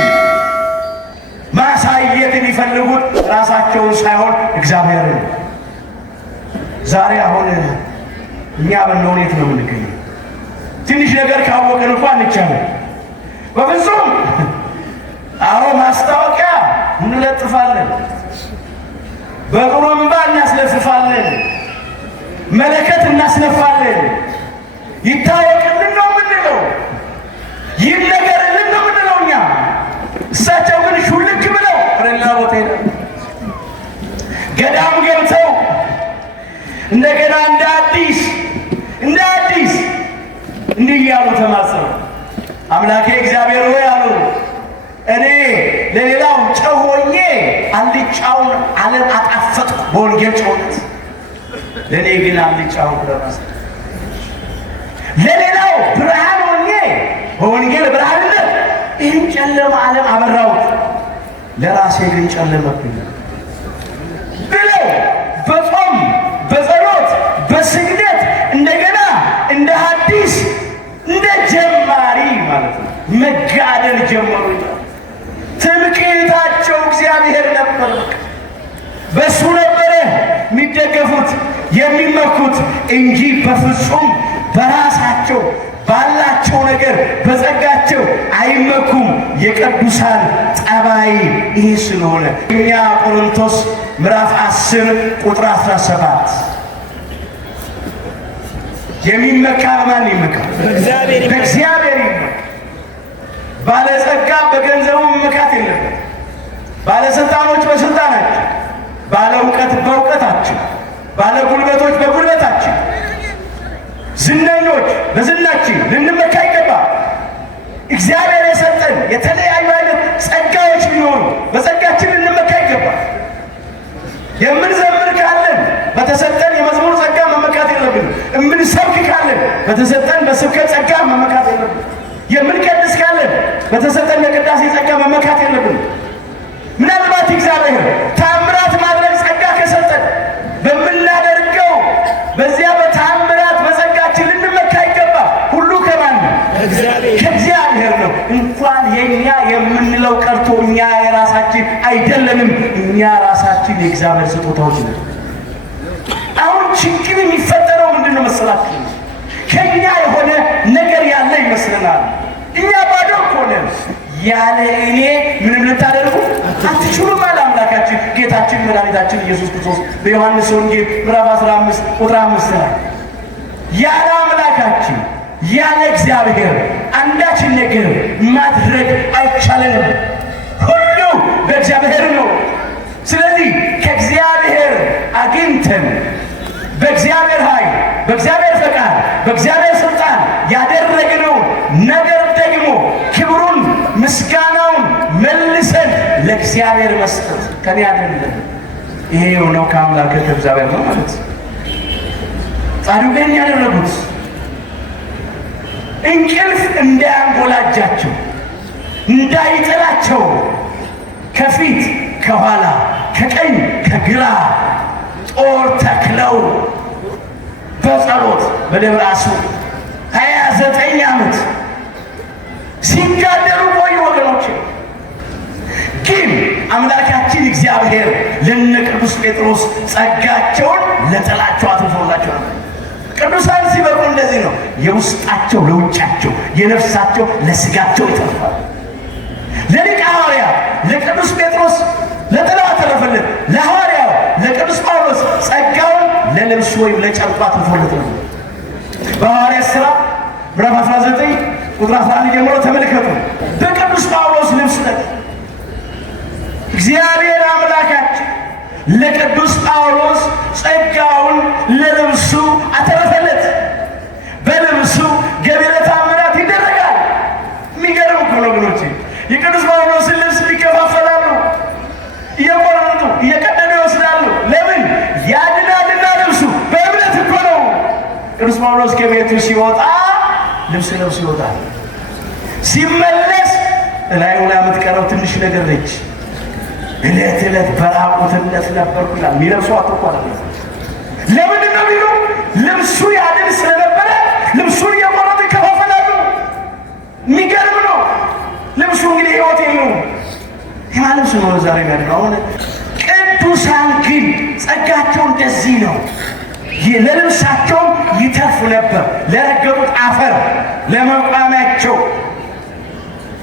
ማሳየት የሚፈልጉት ራሳቸውን ሳይሆን እግዚአብሔርን። ዛሬ አሁን እኛ በእንደሆነ የት ነው የምንገኘው? ትንሽ ነገር ካወቅን እንኳን እንቻለን። በፍጹም አዎ፣ ማስታወቂያ እንለጥፋለን፣ በጥሩምባ እናስለፍፋለን፣ መለከት እናስነፋለን። ይታወቅልን ነው የምንለው፣ ይነገርልን ነው የምንለው እኛ። እሳቸው ግን ሹልክ ብለው ወደሌላ ቦታ ሄደው ገዳም ገብተው እንደገና እንደ አዲስ እንዲህ እያሉ ተማጸኑ። አምላኬ እግዚአብሔር ሆይ አሉ፣ እኔ ለሌላው ጨው ሆኜ አልጫውን ዓለም አጣፈጥኩ በወንጌል ጨውነት፣ ለእኔ ግን አልጫውን ለመስጠት፣ ለሌላው ብርሃን ሆኜ በወንጌል ብርሃንነት ይህን ጨለማ ዓለም አበራሁት፣ ለራሴ ግን ጨለመብኝ ብለው በጾም በጸሎት በስግደት እንደገና እንደ መጋደል ጀመሩ። ትምክህታቸው እግዚአብሔር ነበር። በሱ ነበረ የሚደገፉት የሚመኩት እንጂ በፍጹም በራሳቸው ባላቸው ነገር በጸጋቸው አይመኩም። የቅዱሳን ጠባይ ይህ ስለሆነ እኛ ቆሮንቶስ ምዕራፍ 10 ቁጥር 17 የሚመካ በማን ይመካ? በእግዚአብሔር ይመካ። ባለጸጋ በገንዘቡ መመካት የለበት። ባለስልጣኖች በስልጣናቸው፣ ባለ እውቀት በእውቀታቸው፣ ባለ ጉልበቶች በጉልበታቸው፣ ዝነኞች በዝናችን ልንመካ ይገባል። እግዚአብሔር የሰጠን የተለያዩ አይነት ጸጋዎች ቢኖሩ በጸጋችን ልንመካ ይገባል። የምንዘምር ካለን በተሰጠን የመዝሙር ጸጋ መመካት የለብንም። የምንሰብክ ካለን በተሰጠን በስብከት ጸጋ መመካት የለብንም። የምንቀድስ ካለን በተሰጠን የቅዳሴ ጸጋ መመካት የለብንም። ምናልባት እግዚአብሔር ታምራት ማድረግ ጸጋ ከሰጠን በምናደርገው በዚያ በታምራት በጸጋችን ልንመካ ይገባል። ሁሉ ከማን ነው? ከእግዚአብሔር ነው። እንኳን የኛ የምንለው ቀርቶ እኛ የራሳችን አይደለንም። እኛ ራሳችን የእግዚአብሔር ስጦታዎች ነን። አሁን ችግር የሚፈጠረው ምንድን ነው መሰላችሁ? ከኛ የሆነ ነገር ያለ ይመስለናል። እኛ ባዶ እኮ ነን። ያለ እኔ ምንም ልታደርጉ አትችሉም አለ አምላካችን ጌታችን መድኃኒታችን ኢየሱስ ክርስቶስ በዮሐንስ ወንጌል ምዕራፍ 15 ቁጥር 5 ላይ ያለ አምላካችን ያለ እግዚአብሔር አንዳችን ነገር ማድረግ አይቻለንም። ሁሉ በእግዚአብሔር ነው። ስለዚህ ከእግዚአብሔር አግኝተን በእግዚአብሔር ኃይል፣ በእግዚአብሔር ፈቃድ፣ በእግዚአብሔር ስልጣን ያደረግነውን ነገር ደግሞ ክብሩን ምስጋናውን መልሰን ለእግዚአብሔር መስጠት ከኔ አይደለም። ይሄ የሆነው ከአምላክ ከእግዚአብሔር ነው ማለት ነው። ጻድቃን ያደረጉት እንቅልፍ እንዳያንጎላጃቸው እንዳይጥላቸው ከፊት ከኋላ ከቀኝ ከግራ ጦር ተክለው በጸሎት በደብረ አስቡ 29 ዓመት ሲጋደሉ ቆዩ ወገኖች። ግን አምላካችን እግዚአብሔር ለነ ቅዱስ ጴጥሮስ ጸጋቸውን ለጠላቸው አትርፎላቸው ነበር። ቅዱሳን ሲበቁ እንደዚህ ነው። የውስጣቸው ለውጫቸው፣ የነፍሳቸው ለስጋቸው ይተርፋል። ለሊቀ ሐዋርያ ለቅዱስ ጴጥሮስ ለጥላው አተረፈለት። ለሐዋርያው ለቅዱስ ጳውሎስ ጸጋውን ለልብሱ ወይም ለጨርቁ አትርፎለት ነው። በሐዋርያት ሥራ ምዕራፍ 19 ቁጥር 11 ጀምሮ ተመልከቱ። በቅዱስ ጳውሎስ ልብስ ላይ እግዚአብሔር አምላካችን ለቅዱስ ጳውሎስ ጸጋውን ለልብሱ አተረፈለት። በልብሱ ገቢረ ተአምራት ይደረጋል። የሚገርም እኮ ነው ወገኖቼ። የቅዱስ ጳውሎስን ልብስ ይከፋፈላሉ፣ እየቆረጡ እየቀደዱ ይወስዳሉ። ለምን? ያድናልና ልብሱ በእምነት እኮ ነው። ቅዱስ ጳውሎስ ከቤቱ ሲወጣ ልብስ ለብሶ ይወጣል። ሲመለስ እላዩ ላይ የምትቀረው ትንሽ ነገር ነች። እለት እለት በራቁትነት ነበርኩ ይላል። የሚለብሱ አትኳል። ለምንድን ነው ቢሉ ልብሱ ያድን ስለነበረ ልብሱን እየቆረጡ ይከፋፈላሉ። የሚገርም ነው። ልብሱ እንግዲህ ሕይወት የለውም። የማን ልብስ ነው ዛሬ ያለው? አሁን ቅዱሳን ግን ጸጋቸው እንደዚህ ነው። ለልብሳቸው ይተርፍ ነበር። ለረገጡት አፈር፣ ለመቋሚያቸው፣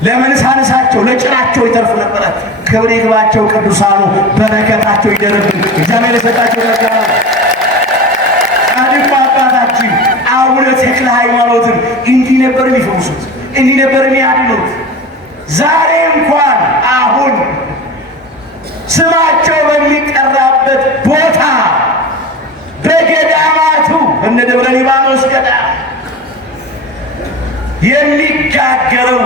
ለመንሳንሳቸው፣ ለጭራቸው ይተርፍ ነበረ። ክብር ይግባቸው ቅዱሳኑ፣ በረከታቸው ይደረብን። እግዚአብሔር የሰጣቸው ጸጋ ነው። ጻድቁ አባታችን አቡነ ተክለ ሃይማኖትን እንዲህ ነበር የሚፈውሱት፣ እንዲህ ነበር የሚያድኑት። ዛሬ እንኳን አሁን ስማቸው በሚጠራበት ቦታ በገዳማቱ እነ ደብረ ሊባኖስ ገዳም የሚጋገረው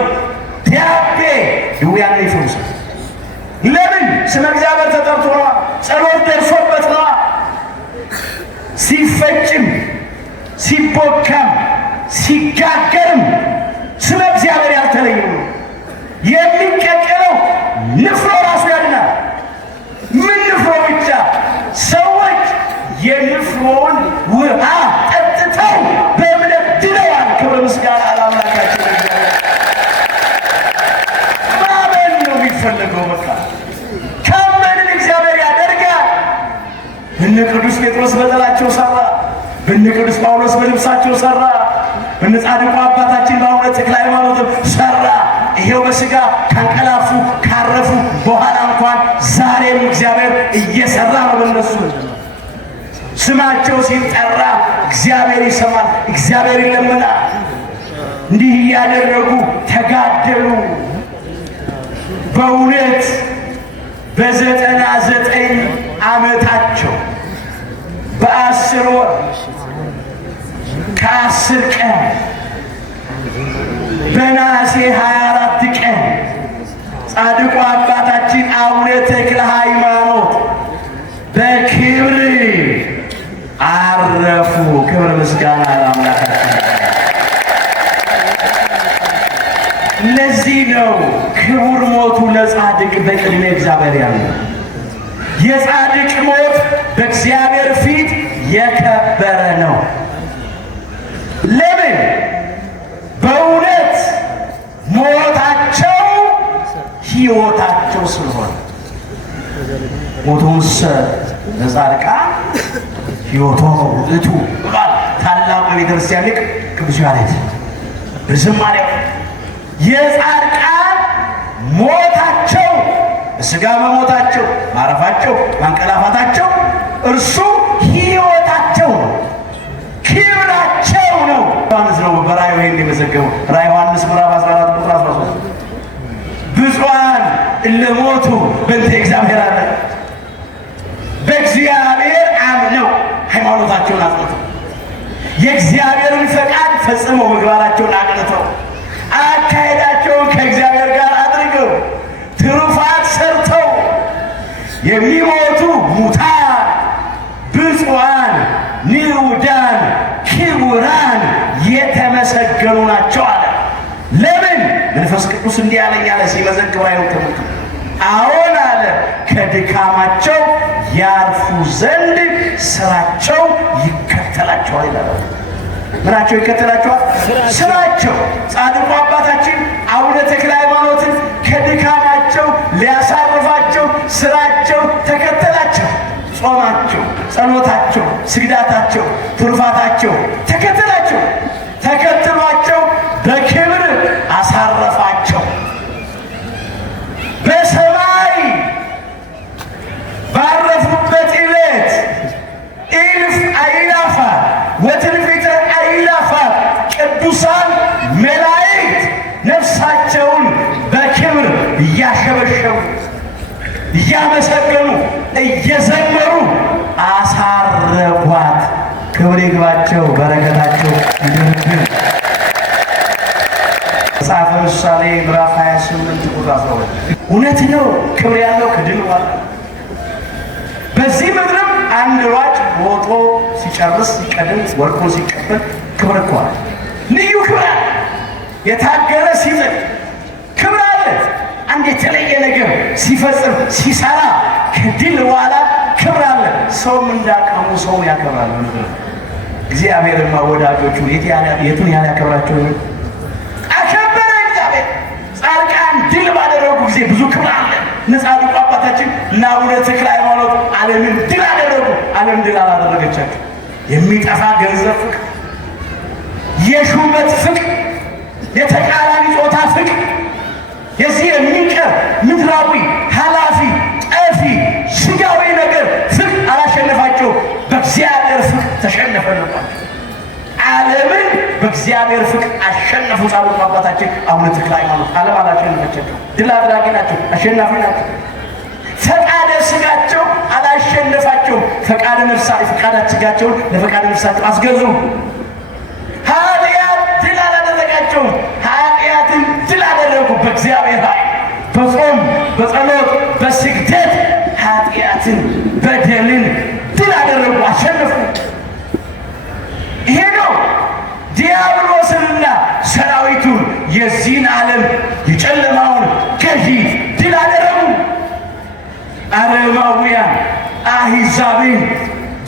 ዳቤ ድውያን ይፈውሳል። ለምን? ስመ እግዚአብሔር ተጠርቶ ነዋ። ጸሎት ደርሶበት ነዋ። ሲፈጭም ሲቦካም ሲጋገርም ስመ እግዚአብሔር ያልተለየው ነው። የሚቀቀለው ንፍሮ ራሱ ያድናል። ምን ንፍሮ ብቻ? ሰዎች የንፍሮውን ውሃ ጠጥተው በእምነት ድነዋል። ክብረ ምስጋና ለአምላካችን። ቅዱስ ጴጥሮስ በጥላቸው ሰራ፣ በነ ቅዱስ ጳውሎስ በልብሳቸው ሰራ፣ በነ ጻድቁ አባታችን በአቡነ ተክለ ሃይማኖት ሰራ። ይሄው በሥጋ ካንቀላፉ ካረፉ በኋላ እንኳን ዛሬም እግዚአብሔር እየሰራ ነው በእነሱ። ስማቸው ሲጠራ እግዚአብሔር ይሰማል፣ እግዚአብሔር ይለምናል። እንዲህ እያደረጉ ተጋደሉ። በእውነት በ99 ዓመታቸው በ10 ወር ከ10 ቀን በነሐሴ 24 ቀን ጻድቁ አባታችን አቡነ ተክለ ሃይማኖት በክብር አረፉ። ክብር ምስጋና ለአምላካችን። ለዚህ ነው ክቡር ሞቱ ለጻድቅ በቅድመ እግዚአብሔር ያለ። የጻድቅ ሞት በእግዚአብሔር ፊት የከበረ ነው። ለምን? በእውነት ሞታቸው ሕይወታቸው ስለሆነ። ሞቱንስ ለጻድቃን ሕይወቶሙ ውእቱ ብሏል ታላቁ የቤተክርስቲያን ሊቅ ቅዱስ ያሬድ በዝማሬው። የጻድቃን ሞታቸው በሥጋ መሞታቸው፣ ማረፋቸው፣ ማንቀላፋታቸው እርሱ ሕይወታቸው ነው፣ ክብራቸው ነው። ዮሐንስ ነው በራእዩ ይሄን የመዘገበው። ራእየ ዮሐንስ ምዕራፍ 14 ቁጥር 13 ብፁዓን እለ ሞቱ በእንተ እግዚአብሔር አለ። በእግዚአብሔር አምነው ሃይማኖታቸውን አጽንተው የእግዚአብሔርን ፈቃድ ፈጽመው ምግባራቸውን አቅንተው አካሄዳቸውን ከእግዚአብሔር ጋር አድርገው ትሩፋት ሰርተው የሚሞቱ ሙታን ብፁዓን ንዑዳን ክቡራን የተመሰገኑ ናቸው አለ። ለምን? መንፈስ ቅዱስ እንዲህ ያለኝ አለ ሲመዘግብ አይወተሙት። አዎን አለ ከድካማቸው ያርፉ ዘንድ ስራቸው ይከተላቸዋል ይላል። ምናቸው ይከተላቸዋል? ስራቸው። ጻድቁ አባታችን አቡነ ተክለ ሃይማኖትን ከድካማቸው ሊያሳርፋቸው ስራቸው ተከተላቸው። ጾማቸው፣ ጸሎታቸው፣ ስግዳታቸው፣ ትሩፋታቸው ተከተላቸው። ተከትሏቸው በክብር አሳረፋቸው። በሰማይ ባረፉበት ዕለት እልፍ አእላፋት ወትንቢተ አእላፋት ቅዱሳን መላእክት ነፍሳቸውን በክብር እያሸበሸቡ እያመሰገኑ እየዘመሩ አሳረፏት። ክብር ይግባቸው፣ በረከታቸው ይደርብን። መጽሐፈ ምሳሌ ምዕራፍ 28 ቁጥር 12 እውነት ነው። ክብር ያለው ከድል በኋላ በዚህ ምድርም አንድ ሯጭ ሮጦ ሲጨርስ ሲቀድም ወርቆ ሲቀበል ክብር እኮ አለ። ልዩ ክብር አለ። የታገለ ሲጥል ክብር አለ። አንድ የተለየ ነገር ሲፈጽም ሲሰራ ከድል በኋላ ክብር አለ። ሰውም እንዳቀሙ ሰው ያከብራል። እግዚአብሔርማ ወዳጆቹ የቱን ያህል ያከብራቸው ነው? አከበረ እግዚአብሔር። ጻድቃን ድል ባደረጉ ጊዜ ብዙ ክብር አለ። ጻድቁ አባታችን እና አቡነ ተክለ ሃይማኖት ዓለምን ድል አደረጉ። ዓለም ድል አላደረገቻቸው። የሚጠፋ ገንዘብ ፍቅር፣ የሹመት ፍቅር፣ የተቃራኒ ጾታ ፍቅር፣ የዚህ የሚቀር ምድራዊ ኃላፊ ጠፊ ስጋዊ ነገር ፍቅር አላሸነፋቸው። በእግዚአብሔር ፍቅር ተሸነፈባቸው። ዓለምን በእግዚአብሔር ፍቅር አሸነፉ። ጻድቁ አባታችን አቡነ ተክለ ሃይማኖት ዓለም አላሸነፈቻቸው። ድል አድራጊ ናቸው፣ አሸናፊ ናቸው። ፈቃደ ስጋቸው አላሸነፋቸውም። ፈቃደ ስጋቸውን ለፈቃደ ነፍሳቸው አስገዙ። ኃጢአት ድል አላደረጋቸውም። ኃጢአትን ድል አደረጉ። በእግዚአብሔር ኃይል በጾም በጸሎት በስግደት ኃጢአትን በደልን ድል አደረጉ፣ አሸነፉ። ይሄ ነው ዲያብሎስንና ሰራዊቱን የዚህን ዓለም የጨለማውን ገዢ ድል አደረጉ። ዓለማውያን አሕዛብን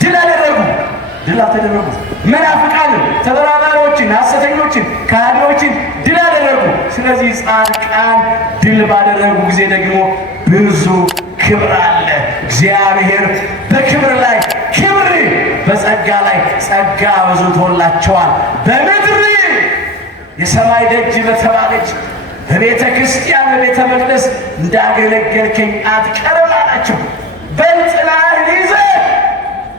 ድል አደረጉ። ድል አልተደረጉ። መናፍቃንን፣ ተደራዳሪዎችን፣ ሐሰተኞችን፣ ከሃዲዎችን ድል አደረጉ። ስለዚህ ጻድቃን ድል ባደረጉ ጊዜ ደግሞ ብዙ ክብር አለ። እግዚአብሔር በክብር ላይ ክብር፣ በጸጋ ላይ ጸጋ አብዝቶላቸዋል። በምድር የሰማይ ደጅ በተባለች በቤተ ክርስቲያን በቤተ መቅደስ እንዳገለገልከኝ አትቀርም አላቸው። በጥናህን ይዘህ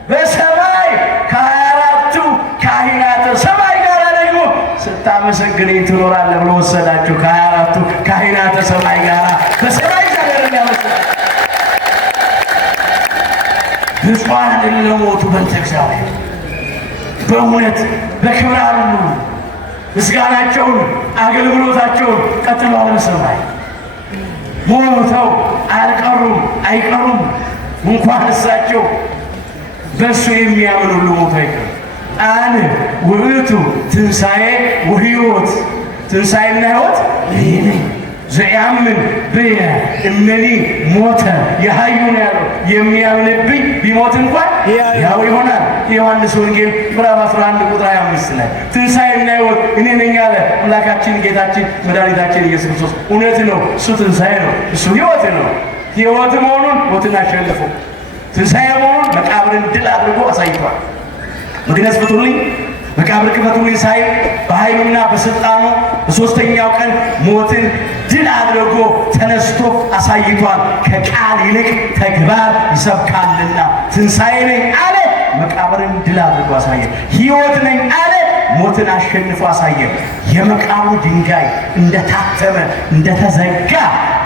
በሰማይ ከ24ቱ ካህናተ ሰማይ ጋር ደግሞ ስታመሰግነኝ ትኖራለህ ብሎ ወሰዳቸው። ከ24ቱ ካህናተ ሰማይ ጋር በሰማይ ጋር ያመሰግናል። ብፁዓን ለሞቱ በእንተ እግዚአብሔር በእውነት በክብር አሉ። ምስጋናቸውን አገልግሎታቸውን ቀጥለዋል። በሰማይ ሞተው አልቀሩም አይቀሩም። እንኳን እሳቸው በእሱ የሚያምን ሁሉ ሞቶ አይቀርም። አነ ውእቱ ትንሣኤ ወሕይወት፣ ትንሣኤና ሕይወት እኔ ነኝ። ዘያምን ብየ እመኒ ሞተ የሐዩ ነው ያለው። የሚያምንብኝ ቢሞት እንኳን ያው ይሆናል። የዮሐንስ ወንጌል ምዕራፍ 11 ቁጥር 25 ላይ ትንሣኤና ሕይወት እኔ ነኝ አለ አምላካችን ጌታችን መድኃኒታችን ኢየሱስ ክርስቶስ። እውነት ነው፣ እሱ ትንሣኤ ነው፣ እሱ ሕይወት ነው። ሕይወት መሆኑን ሞትን አሸንፎ፣ ትንሣኤ መሆኑን መቃብርን ድል አድርጎ አሳይቷል። መግነዝ ፍቱልኝ መቃብር ክፈቱልኝ ሳይል በኃይሉና በስልጣኑ በሦስተኛው ቀን ሞትን ድል አድርጎ ተነስቶ አሳይቷል። ከቃል ይልቅ ተግባር ይሰብካልና ትንሣኤ ነኝ አለ፣ መቃብርን ድል አድርጎ አሳየ። ሕይወት ነኝ አለ፣ ሞትን አሸንፎ አሳየ። የመቃብሩ ድንጋይ እንደታተመ እንደተዘጋ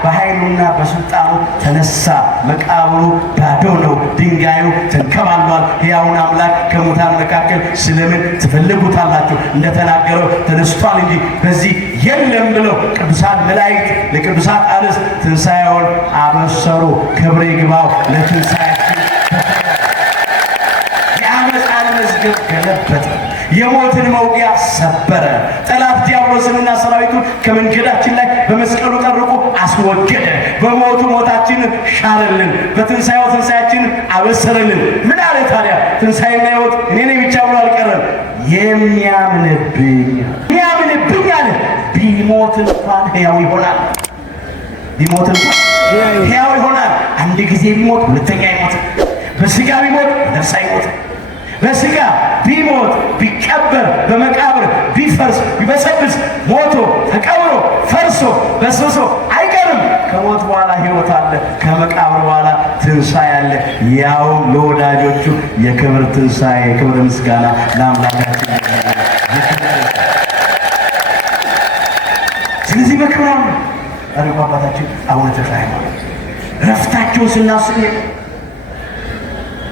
በኃይሉና በስልጣኑ ተነሳ። መቃብሩ ባዶ ነው፣ ድንጋዩ ተንከባሏል። ሕያውን አምላክ ከሙታን መካከል ስለምን ትፈልጉታላችሁ? እንደተናገረው ተነስቷል እንጂ በዚህ የለም ብለው ቅዱሳን መላእክት ለቅዱሳን አንስት ትንሣኤውን አበሰሩ። ክብር ይግባው ለትንሣኤያችን። የአመፃን መዝገብ ገለበጠ፣ የሞትን መውጊያ ሰበረ። ጠላት ዲያብሎስንና ሰራዊቱን ከመንገዳችን ላይ በመስቀሉ ጠርቆ አስወገደ። በሞቱ ሞታችንን ሻረልን፣ በትንሣኤው ትንሣኤያችንን አበሰረልን። ምን አለ ታዲያ? ትንሣኤና ሕይወት እኔ ነኝ ብቻ ብሎ አልቀረም። የሚያምንብኝ አለ ቢሞት እንኳን ሕያው ይሆናል። ቢሞት እንኳን ሕያው ይሆናል። አንድ ጊዜ ቢሞት ሁለተኛ አይሞትም። በሥጋ ቢሞት በነፍስ አይሞትም። በሥጋ ቢሞት ቢቀበር በመቃብር ቢፈርስ ቢበሰብስ ሞቶ ተቀብሮ ፈርሶ በስብሶ አይቀርም። ከሞት በኋላ ሕይወት አለ። ከመቃብር በኋላ ትንሣኤ አለ። ያውም ለወዳጆቹ የክብር ትንሣኤ። ክብር ምስጋና ለአምላካችን። ስለዚህ በክብር አሪቆ አባታችን አቡነ ተክለ ሃይማኖት ረፍታቸው ስናስብ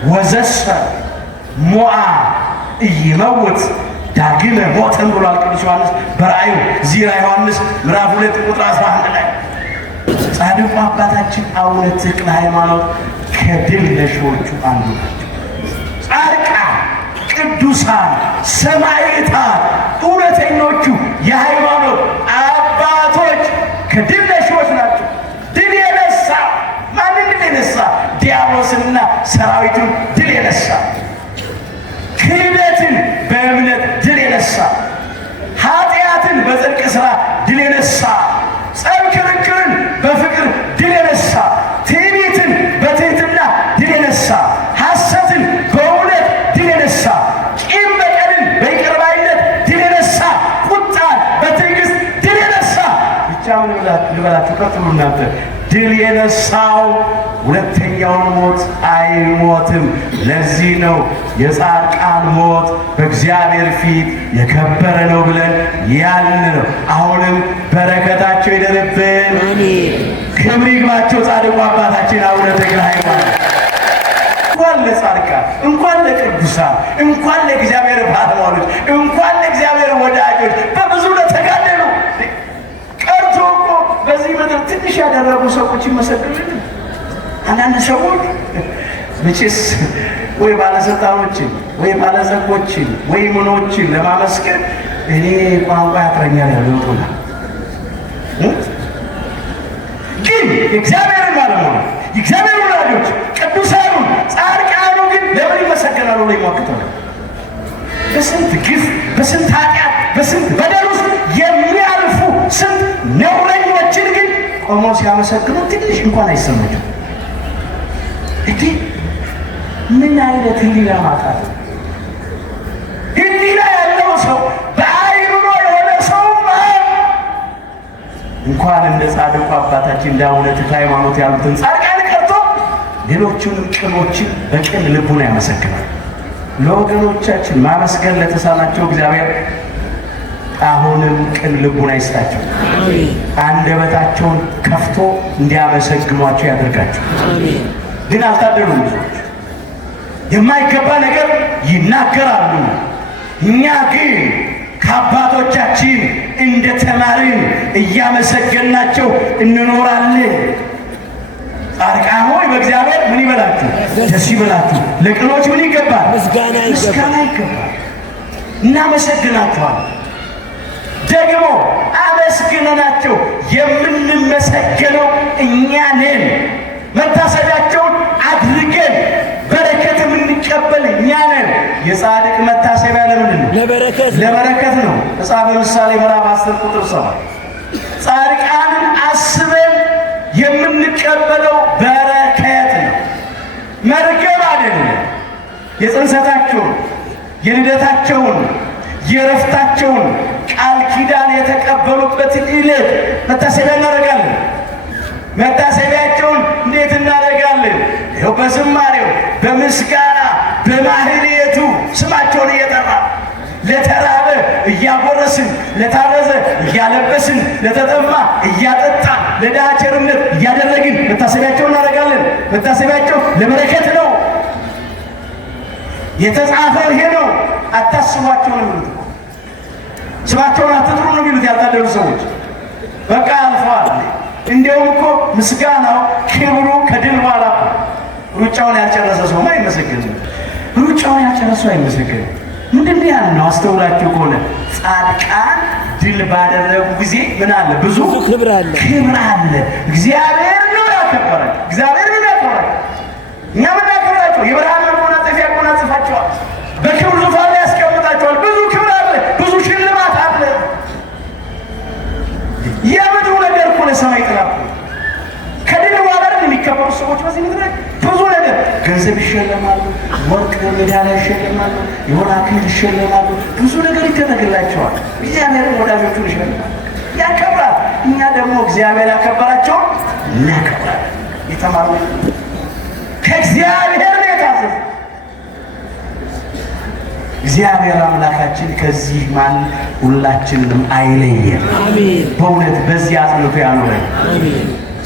ወዘሰ ሞዓ ኢይመውት ዳግመ ሞተን ብሏል ቅዱስ ዮሐንስ በራእዩ ዚራ ዮሐንስ ምዕራፍ 2 ቁጥር 11 ላይ። ጻድቁ አባታችን አቡነ ተክለ ሃይማኖት ከድል ነሾቹ አንዱ ናቸው። ጻድቃን፣ ቅዱሳን፣ ሰማዕታት፣ እውነተኞቹ የሃይማኖት አባቶች ከድል ነሾች ናቸው። ድል የነሳ ማንን? ድል የነሳ ዲያብሎስንና ሰራዊቱን ድል የነሳ፣ ክህደትን በእምነት ድል የነሳ፣ ኃጢአትን በጽድቅ ሥራ ድል የነሳ፣ ጸብ ክርክርን በፍቅር ድል የነሳ፣ ትዕቢትን በትሕትና ድል የነሳ፣ ሐሰትን በእውነት ድል የነሳ፣ ቂም በቀልን በይቅር ባይነት ድል የነሳ፣ ቁጣን በትዕግሥት ድል የነሳ። ብቻ ምን ልበላችሁ? ቀጥሉ እናንተ። ድል የነሳው ሁለተኛውን ሞት አይሞትም። ለዚህ ነው የጻድቃን ሞት በእግዚአብሔር ፊት የከበረ ነው ብለን ያልን ነው። አሁንም በረከታቸው ይደርብን፣ ክብር ይግባቸው ጻድቁ አባታችን አቡነ ተክለ ሃይማኖት። እንኳን ለጻድቃን፣ እንኳን ለቅዱሳን፣ እንኳን ለእግዚአብሔር ባለሟሎች፣ እንኳን ለእግዚአብሔር ወዳጆች በብዙ ለተጋደሉ ቀርቶ እኮ በዚህ ምድር ትንሽ ያደረጉ ሰዎች ይመሰክሩልን። አንዳንድ ሰዎች መቼስ ወይ ባለስልጣኖችን ወይ ባለጸጎችን ወይ ምኖችን ለማመስገን እኔ ቋንቋ ያጥረኛል ያለውና ግን የእግዚአብሔርን ባለሟል የእግዚአብሔር ወዳጆች ቅዱሳኑ ጻድቃኑ ግን ለምን ይመሰገናሉ? ላይ ሞክተው በስንት ግፍ በስንት ኃጢአት በስንት በደል ውስጥ የሚያልፉ ስንት ነውረኞችን ግን ቆመው ሲያመሰግኑ ትንሽ እንኳን አይሰማቸው። እንዴ ምን አይነት ህሊና ማጣት! ህሊና ያለው ሰው በአይምሮ የሆነ ሰው እንኳን እንደ ጻድቁ አባታችን እንደ አቡነ ተክለ ሃይማኖት ያሉትን ጻድቃን ቀርቶ ሌሎቹንም ቅኖችን በቅን ልቡና ያመሰግናል። ለወገኖቻችን ማመስገን ለተሳናቸው እግዚአብሔር አሁንም ቅን ልቡና ይስጣቸው። አንደበታቸውን ከፍቶ እንዲያመሰግኗቸው ያደርጋቸው። ግን አልታደሉም። ብዙዎች የማይገባ ነገር ይናገራሉ። እኛ ግን ከአባቶቻችን እንደ ተማርን እያመሰገናቸው እንኖራለን። ጻድቃን ሆይ በእግዚአብሔር ምን ይበላችሁ? ደስ ይበላችሁ። ለቅኖች ምን ይገባል? ምስጋና ይገባል። እናመሰግናቸዋለን። ደግሞ አመስግነናቸው የምንመሰገነው እኛ ነን። መታሰቢያቸውን አድርገን በረከት የምንቀበል እኛ ነን። የጻድቅ መታሰቢያ ለምንድን ነው? ለበረከት ነው። መጽሐፈ ምሳሌ ምዕራፍ 10 ቁጥር 7 ጻድቃንን አስበን የምንቀበለው በረከት ነው፣ መርገም አይደለም። የጽንሰታቸውን፣ የልደታቸውን፣ የረፍታቸውን ቃል ኪዳን የተቀበሉበትን ዕለት መታሰቢያ እናደርጋለን። መታሰቢያቸውን እንዴት እናደርጋለን? ይኸው በዝማሬው፣ በምስጋና፣ በማህሌቱ ስማቸውን እየጠራ ለተራበ እያጎረስን፣ ለታረዘ እያለበስን፣ ለተጠማ እያጠጣን፣ ለድሃ ቸርነት እያደረግን መታሰቢያቸውን እናደርጋለን። መታሰቢያቸው ለበረከት ነው። የተጻፈው ይሄ ነው። አታስቧቸው ነው የሚሉት። ስማቸውን አትጥሩ ነው የሚሉት ያልታደሉ ሰዎች። በቃ አልፈዋል። እንዲያውም እኮ ምስጋናው ክብሩ ከድል በኋላ ሩጫውን ያልጨረሰ ሰው አይመሰገንም። ሩጫውን ያልጨረሰ አይመሰገንም። ምንድን ነው ያልነው? አስተውላችሁ ከሆነ ጻድቃን ድል ባደረጉ ጊዜ ምን አለ? ብዙ ክብር አለ። እግዚአብሔር ነው ያከበራቸው። እግዚአብሔር ነው ያከበራቸው። እኛ ምን ያከበራቸው? የብርሃን መጎናጸፊያ ያጎናጽፋቸዋል። በክብር ዙፋን ላይ ያስቀምጣቸዋል። ብዙ ክብር አለ። ብዙ ሽልማት አለ። የምድሩ ነገር እኮ ለሰማይ ጥላ ከድል በኋላ የሚከበሩ ሰዎች በዚህ ምድር ብዙ ነገር ገንዘብ ይሸለማሉ፣ ወርቅ ሜዳሊያ ይሸለማሉ፣ የሆነ አክሊል ይሸለማሉ። ብዙ ነገር ይደረግላቸዋል። እግዚአብሔርን ወዳጆቹን ይሸልማል፣ ያከብራል። እኛ ደግሞ እግዚአብሔር ያከበራቸው እናከብራለን። የተማሩ ከእግዚአብሔር ነው የታዘዙ። እግዚአብሔር አምላካችን ከዚህ ማን ሁላችንንም አይለየን። በእውነት በዚህ አጽንቶ ያኑረን።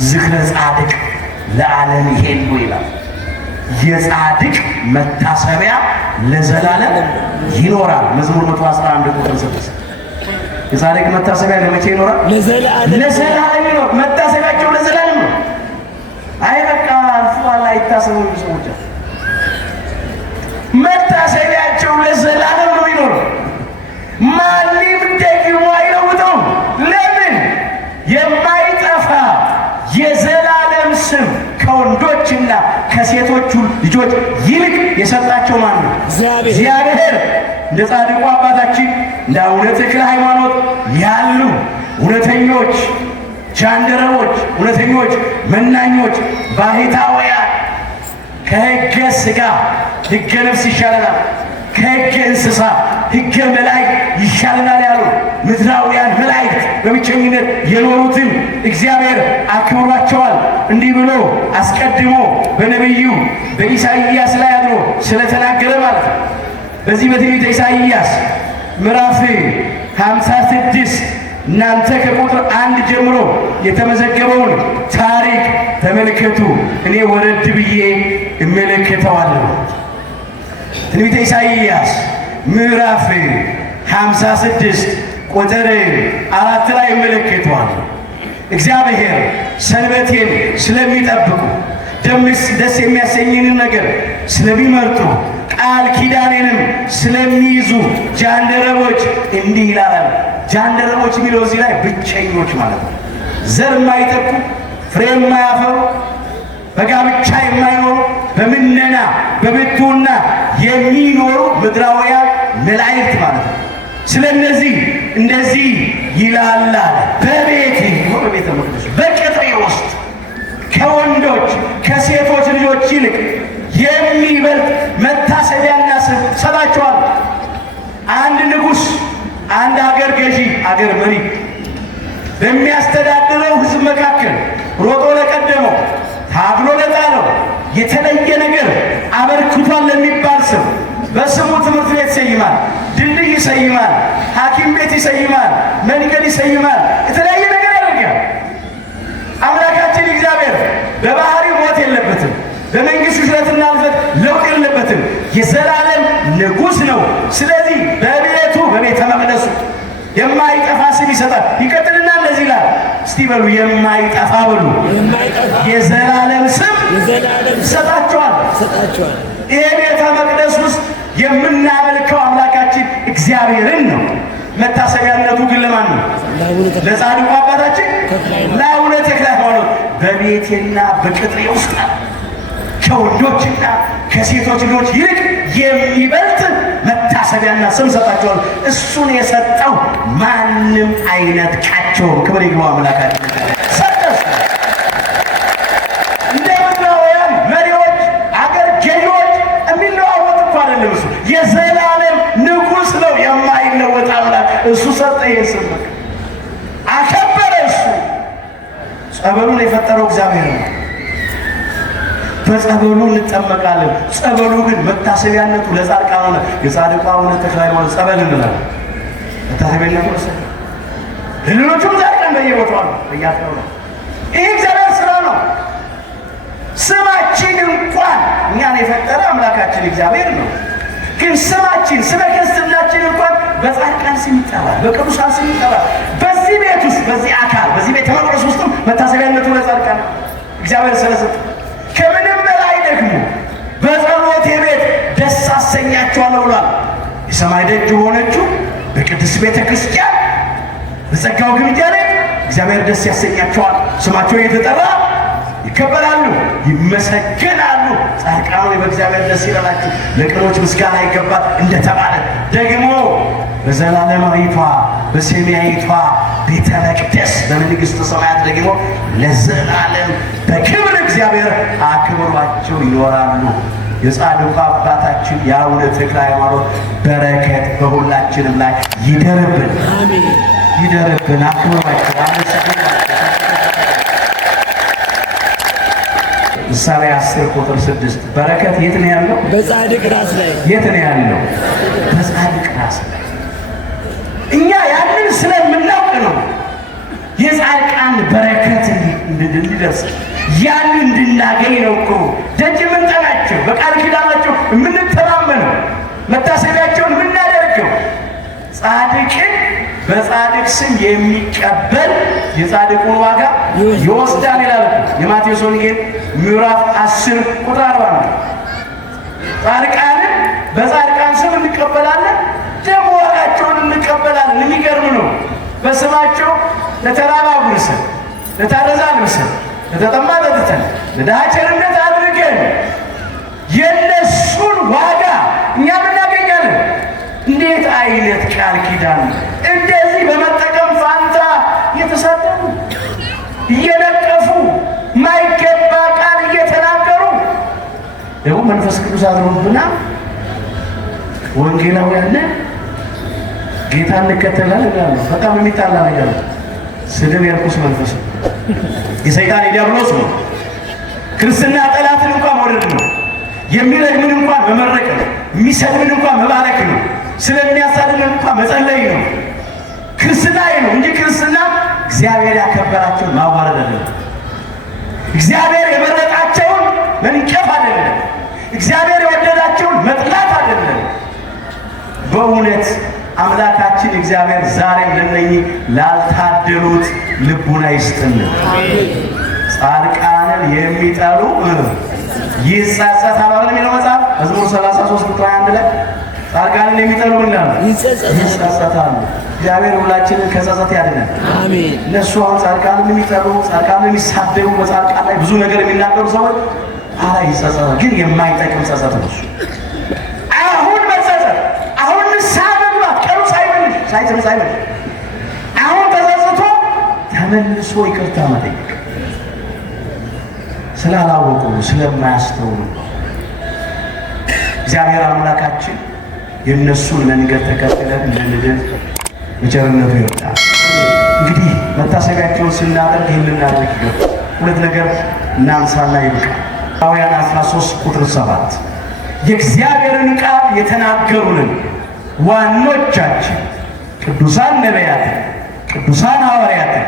ዝክረ ጻድቅ ለዓለም ይሄዱ ይላል። የጻድቅ መታሰቢያ ለዘላለም ይኖራል። መዝሙር 111 ቁጥር 6 የጻድቅ መታሰቢያ ለመቼ ይኖራል? ለዘላለም ይኖራል። መታሰቢያቸው ለዘላለም ነው። አይ በቃ አልፏል አይታሰቡ ሰዎች መታሰቢያቸው ለዘላለም ነው ይኖራል። ማንም ደግሞ አይለውጠውም። ለምን? የማይጠፋ የዘላለም ስም ከወንዶችና ከሴቶቹ ልጆች ይልቅ የሰጣቸው ማን ነው? እግዚአብሔር። እንደ ጻድቁ አባታችን እንደ አቡነ ተክለ ሃይማኖት ያሉ እውነተኞች ጃንደረቦች፣ እውነተኞች መናኞች፣ ባህታውያን ከሕገ ሥጋ ሕገ ነፍስ ይሻለናል፣ ከሕገ እንስሳ ሕገ መላእክት ይሻለናል ያሉ ምድራውያን መላእክት በብቸኝነት የኖሩትን እግዚአብሔር አክብሯቸዋል። እንዲህ ብሎ አስቀድሞ በነቢዩ በኢሳይያስ ላይ አድሮ ስለተናገረ ማለት ነው። በዚህ በትንቢተ ኢሳይያስ ምዕራፍ 56 እናንተ ከቁጥር 1 ጀምሮ የተመዘገበውን ታሪክ ተመልከቱ። እኔ ወረድ ብዬ እመለከተዋለሁ። ትንቢተ ኢሳይያስ ምዕራፍ 56 ቁጥር 4 ላይ እመለከተዋለሁ። እግዚአብሔር ሰንበቴን ስለሚጠብቁ ደስ የሚያሰኝንን ነገር ስለሚመርጡ ቃል ኪዳኔንም ስለሚይዙ ጃንደረቦች እንዲህ ይላል። ጃንደረቦች የሚለው እዚህ ላይ ብቸኞች ማለት ነው። ዘር የማይተኩ ፍሬ የማያፈሩ በጋብቻ የማይኖሩ በምነና በብሕትውና የሚኖሩ ምድራውያን መላእክት ማለት ነው። ስለነዚህ እንደዚህ ይላል፣ በቤቴ በቤተ መቅደሱ በቅጥሬ ውስጥ ከወንዶች ከሴቶች ልጆች ይልቅ የሚበልጥ መታሰቢያና ስም ሰጣቸዋለሁ። አንድ ንጉሥ፣ አንድ አገር ገዢ፣ አገር መሪ በሚያስተዳድረው ሕዝብ መካከል ሮጦ ለቀደመው ታግሎ ለጣለው የተለየ ነገር አበርክቷል ለሚባል ሰው በስሙ ትምህርት ቤት ይሰይማል፣ ድልድይ ይሰይማል፣ ሐኪም ቤት ይሰይማል፣ መንገድ ይሰይማል፣ የተለያየ ነገር ያደርጋል። አምላካችን እግዚአብሔር በባህሪው ሞት የለበትም። በመንግሥቱ ሽረትና እልፈት ለውጥ የለበትም። የዘላለም ንጉሥ ነው። ስለዚህ በቤቱ በቤተ መቅደሱ የማይጠፋ ስም ይሰጣል። ይቀጥልና እንደዚህ ይላል። እስቲ በሉ የማይጠፋ በሉ። የዘላለም ስም ይሰጣቸዋል። ይሄ ቤተ መቅደስ ውስጥ የምናመልከው አምላካችን እግዚአብሔርን ነው። መታሰቢያነቱ ግን ለማን ነው? ለጻድቁ አባታችን ለአቡነ ተክለ ሃይማኖት። በቤቴና በቅጥሬ ውስጥ ከወንዶችና ከሴቶች ልጆች ይልቅ የሚበልጥ መታሰቢያና ስም ሰጣቸዋል። እሱን የሰጠው ማንም አይነጥቃቸውም። ክብር ይግባው አምላካችን። እንደ ምድራውያን መሪዎች፣ አገር ገዢዎች የሚለዋወጥ እኮ አይደለም። እሱ የዘላለም ንጉሥ ነው። የማይለወጥ አምላክ እሱ ሰጠ። የስም አከበረ። እሱ ጸበሉን የፈጠረው እግዚአብሔር ነው። በጸበሉ እንጠመቃለን። ጸበሉ ግን መታሰቢያነቱ ለጻድቃን ሆነ። የጻድቁ አቡነ ተክለ ሃይማኖት ጸበል እንላለን። መታሰቢያነቱ ሌሎቹም ጻድቃን በየቦታው ነው፣ በየአጥራው ነው። ይህ እግዚአብሔር ስራ ነው። ስማችን እንኳን እኛን የፈጠረ አምላካችን እግዚአብሔር ነው። ግን ስማችን ስመ ክርስትናችን እንኳን በጻድቃን ስም ይጠራል፣ በቅዱሳን ስም ይጠራል። በዚህ ቤት ውስጥ በዚህ አካል በዚህ ቤተ መቅደስ ውስጥም መታሰቢያነቱ ለጻድቃን ነው እግዚአብሔር ስለሰጠ። ከምንም በላይ ደግሞ በጸሎቴ ቤት ደስ አሰኛቸዋለሁ ብሏል። የሰማይ ደጅ በሆነችው በቅድስት ቤተ ክርስቲያን በጸጋው ግምጃ ላይ እግዚአብሔር ደስ ያሰኛቸዋል። ስማቸው የተጠራ ይከበራሉ፣ ይመሰገናሉ። ጻድቃኑ በእግዚአብሔር ደስ ይበላችሁ፣ ለቅኖች ምስጋና ይገባል እንደተባለ ደግሞ በዘላለማዊቷ በሰማያዊቷ ቤተ መቅደስ በመንግሥተ ሰማያት ደግሞ ለዘላለም በክብር እግዚአብሔር አክብሯቸው ይኖራሉ። የጻድቁ አባታችን የአቡነ ተክለ ሃይማኖት በረከት በሁላችንም ላይ ይደርብን፣ ይደርብን። አክብሯቸው፣ አመሰግናቸው። ምሳሌ 10 ቁጥር 6 በረከት የት ነው ያለው? በጻድቅ ራስ ላይ። የት ነው ያለው? በጻድቅ ራስ ላይ። እኛ ያንን ስለምናውቅ ነው የጻድቃን በረከት እንድንደርስ ያን እንድናገኝ ነው እኮ ደጅ የምንጠናቸው፣ በቃል ኪዳናቸው የምንተማመነው፣ መታሰቢያቸውን የምናደርገው። ጻድቅን በጻድቅ ስም የሚቀበል የጻድቁን ዋጋ ይወስዳል ይላል የማቴዎስ ወንጌል ምዕራፍ 10 ቁጥር 40 ነው። ጻድቃንን በጻድቃን ስም እንቀበላለን፣ ደግሞ ዋጋቸውን እንቀበላለን። የሚገርም ነው። በስማቸው ለተራበ አጉርሰን፣ ለታረዘ አልብሰን፣ ለተጠማ ጠጥተን፣ ለድሃ ቸርነት አድርገን የነሱን ዋጋ እኛም እናገኛለን። እንዴት አይነት ቃል ኪዳን! እንደዚህ በመጠቀም ፋንታ እየተሳደቡ እየነቀፉ ማይገባ ቃል እየተናገሩ ደግሞ መንፈስ ቅዱስ አድሮብና ወንጌላውያን ጌታ እንከተላለን ይላሉ። በጣም የሚጣላ ነገር ነው። ስድብ የርኩስ መንፈስ ነው፣ የሰይጣን የዲያብሎስ ነው። ክርስትና ጠላትን እንኳን መውደድ ነው። የሚረግምን እንኳን መመረቅ ነው። የሚሰድብን እንኳን መባረክ ነው። ስለሚያሳድን እንኳን መጸለይ ነው። ክርስትና ነው እንጂ ክርስትና እግዚአብሔር ያከበራቸውን ማዋረድ አይደለም። እግዚአብሔር የመረጣቸውን መንቀፍ አይደለም። እግዚአብሔር የወደዳቸውን መጥላት አይደለም። በእውነት አምላካችን እግዚአብሔር ዛሬም ለነኚህ ላልታደሉት ልቡና ይስጥልን። ጻድቃንን የሚጠሉ ይጸጸታሉ የሚለው መጽሐፍ መዝሙር 33 ቁጥር 1 ላይ ጻድቃንን የሚጠሉ ይላሉ ይጸጸታሉ። እግዚአብሔር ሁላችንን ከጸጸት ያድነን። አሜን። እነሱ አሁን ጻድቃንን የሚጠሉ ጻድቃንን የሚሳደቡ በጻድቃን ላይ ብዙ ነገር የሚናገሩ ሰዎች ይጸጸታሉ። ግን የማይጠቅም ጸጸት ነው። አሁን መጸጸት፣ አሁን ንስሐ መግባት ቀኑ ሳይመሽ አሁን ተጸጽቶ ተመልሶ ይቅርታ መጠየቅ ስላላወቁ ስለማያስተውሉ እግዚአብሔር አምላካችን የእነሱን መንገድ ተከትለን እንድንድን በቸርነቱ ይርዳል። እንግዲህ መታሰቢያቸውን ስናደርግ ይህን ልናደርግ ይገባል። ሁለት ነገር እናንሳና ይብቃል። ዕብራውያን 13 ቁጥር 7 የእግዚአብሔርን ቃል የተናገሩልን ዋኖቻችን ቅዱሳን ነቢያትን፣ ቅዱሳን ሐዋርያትን፣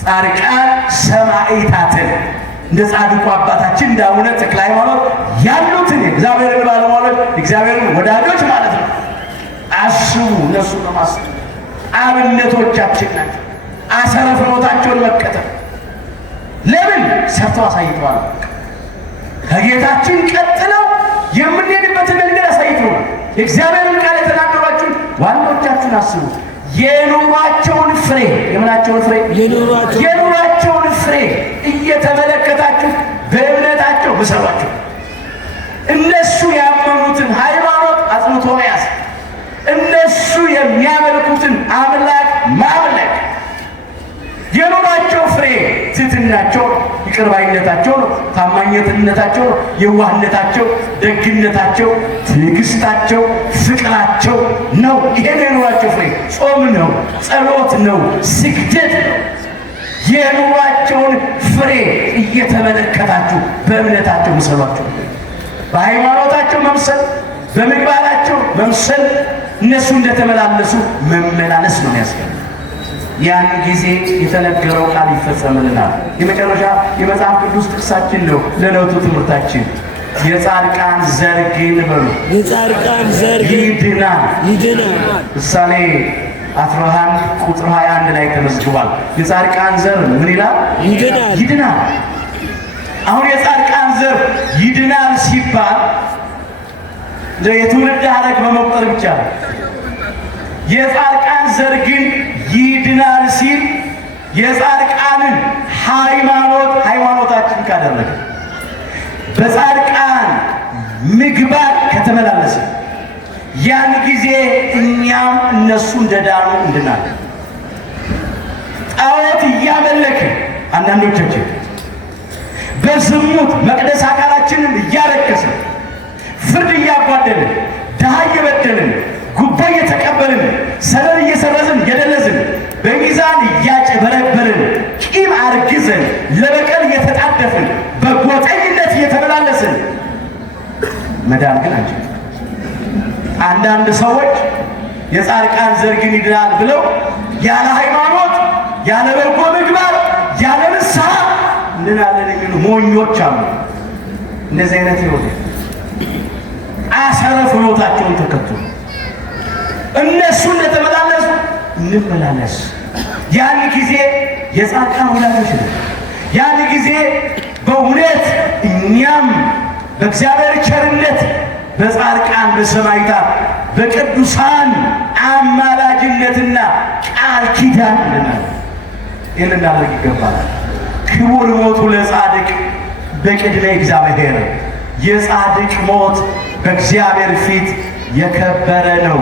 ጻድቃን ሰማዕታትን እንደ ጻድቁ አባታችን እንደ አቡነ ተክለ ሃይማኖት ያሉትን የእግዚአብሔርን ባለሟሎች የእግዚአብሔርን ወዳጆች ማለት ነው አስቡ። እነሱ በማሰብ አብነቶቻችን ናቸው። አሰረ ፍኖታቸውን መከተል ለምን ሰርተው አሳይተዋል። ከጌታችን ቀጥለው የምንሄድበትን መንገድ አሳይተዋል። የእግዚአብሔርን ቃል የተናገሯችሁን ዋኖቻችሁን አስቡ። የኑሯቸውን ፍሬ የምናቸውን ፍሬ የኑሯቸውን ፍሬ እየተመለከታችሁ በእምነታቸው ምሰሏቸው። እነሱ ያመኑትን ሃይማኖት አጽንቶ መያዝ፣ እነሱ የሚያመልኩትን አምላክ ማምለክ። የኑሯቸው ፍሬ ትሕትናቸው፣ ይቅር ባይነታቸው ነው፣ ታማኝነታቸው ነው፣ የዋህነታቸው፣ ደግነታቸው፣ ትዕግስታቸው፣ ፍቅራቸው ነው። ይሄ የኑሯቸው ፍሬ ጾም ነው፣ ጸሎት ነው፣ ስግደት ነው። የኑሯቸውን ፍሬ እየተመለከታችሁ በእምነታቸው ምሰሏቸው። በሃይማኖታቸው መምሰል፣ በምግባራቸው መምሰል፣ እነሱ እንደተመላለሱ መመላለስ ነው ያስፈልጋል። ያን ጊዜ የተነገረው ቃል ይፈጸምልናል። የመጨረሻ የመጽሐፍ ቅዱስ ጥቅሳችን ነው ለዕለቱ ትምህርታችን። የጻድቃን ዘር ግን በሉ የጻድቃን ዘር ይድናል። ምሳሌ 11 ቁጥር 21 ላይ ተመዝግቧል። የጻድቃን ዘር ምን ይላል? ይድናል። አሁን የጻድቃን ዘር ይድናል ሲባል የትውልድ ሐረግ በመቁጠር ብቻ ነው። የጻድቃን ዘር ግን ይድናል ሲል የጻድቃንን ሃይማኖታችን ካደረገ በጻድቃን ምግባር ከተመላለሰ ያን ጊዜ እኛም እነሱ እንደዳኑ እንድናለን። ጣዖት እያመለክን አንዳንዶቻችን በዝሙት መቅደስ አካላችንን እያረከስን ፍርድ እያጓደልን ድሃ እየበደልን ጉቦ እየተቀበልን ሰበብ እየሰረዝን እየደለዝን በሚዛን እያጭበረበርን ቂም አርግዘን ለበቀል እየተጣደፍን በጎጠኝነት እየተመላለስን መዳን ግን አንችልም። አንዳንድ ሰዎች የጻድቃን ዘር ግን ይድናል ብለው ያለ ሃይማኖት፣ ያለ በጎ ምግባር፣ ያለ ንስሐ እንድናለን የሚሉ ሞኞች አሉ። እንደዚህ አይነት ይወደ አሰረ ፍኖታቸውን ተከትሎ እነሱ እንደተመላለሱ እንመላለስ። ያን ጊዜ የጻድቃን ወዳጆች ነው። ያን ጊዜ በእውነት እኛም በእግዚአብሔር ቸርነት በጻድቃን በሰማዕታት በቅዱሳን አማላጅነትና ቃል ኪዳን ይህን እናደርግ ይገባል። ክቡር ሞቱ ለጻድቅ በቅድመ እግዚአብሔር። የጻድቅ ሞት በእግዚአብሔር ፊት የከበረ ነው።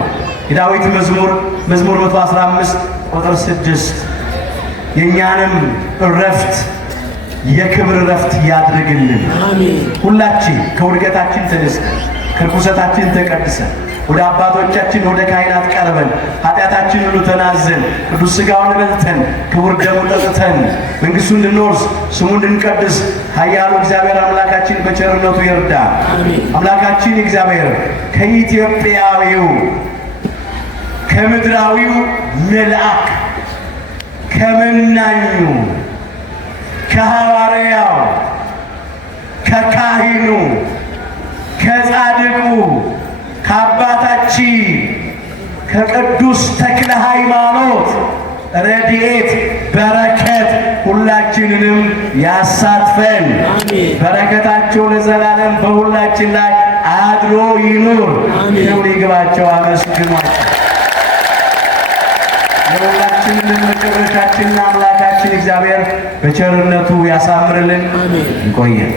የዳዊት መዝሙር 115 ቁጥር 6 የእኛንም እረፍት የክብር እረፍት ያድርግልን። ሁላችን ከውድቀታችን ተነስተን ከርኩሰታችን ተቀድሰን ወደ አባቶቻችን ወደ ካህናት ቀርበን ኃጢአታችን ሁሉ ተናዘን ቅዱስ ሥጋውን በልተን ክቡር ደሙን ጠጥተን መንግሥቱን እንድንወርስ ስሙን እንድንቀድስ ኃያሉ እግዚአብሔር አምላካችን በቸርነቱ ይርዳል። አምላካችን እግዚአብሔር ከኢትዮጵያዊው ከምድራዊው መልአክ ከመናኙ ከሐዋርያው ከካህኑ ከጻድቁ ከአባታችን ከቅዱስ ተክለ ሃይማኖት ረድኤት በረከት ሁላችንንም ያሳትፈን። በረከታቸው ለዘላለም በሁላችን ላይ አድሮ ይኑር። ክብር ይግባቸው። አመስግኗቸው። የሁላችንን መጨረሻችንና አምላካችን እግዚአብሔር በቸርነቱ ያሳምርልን። ይቆየን።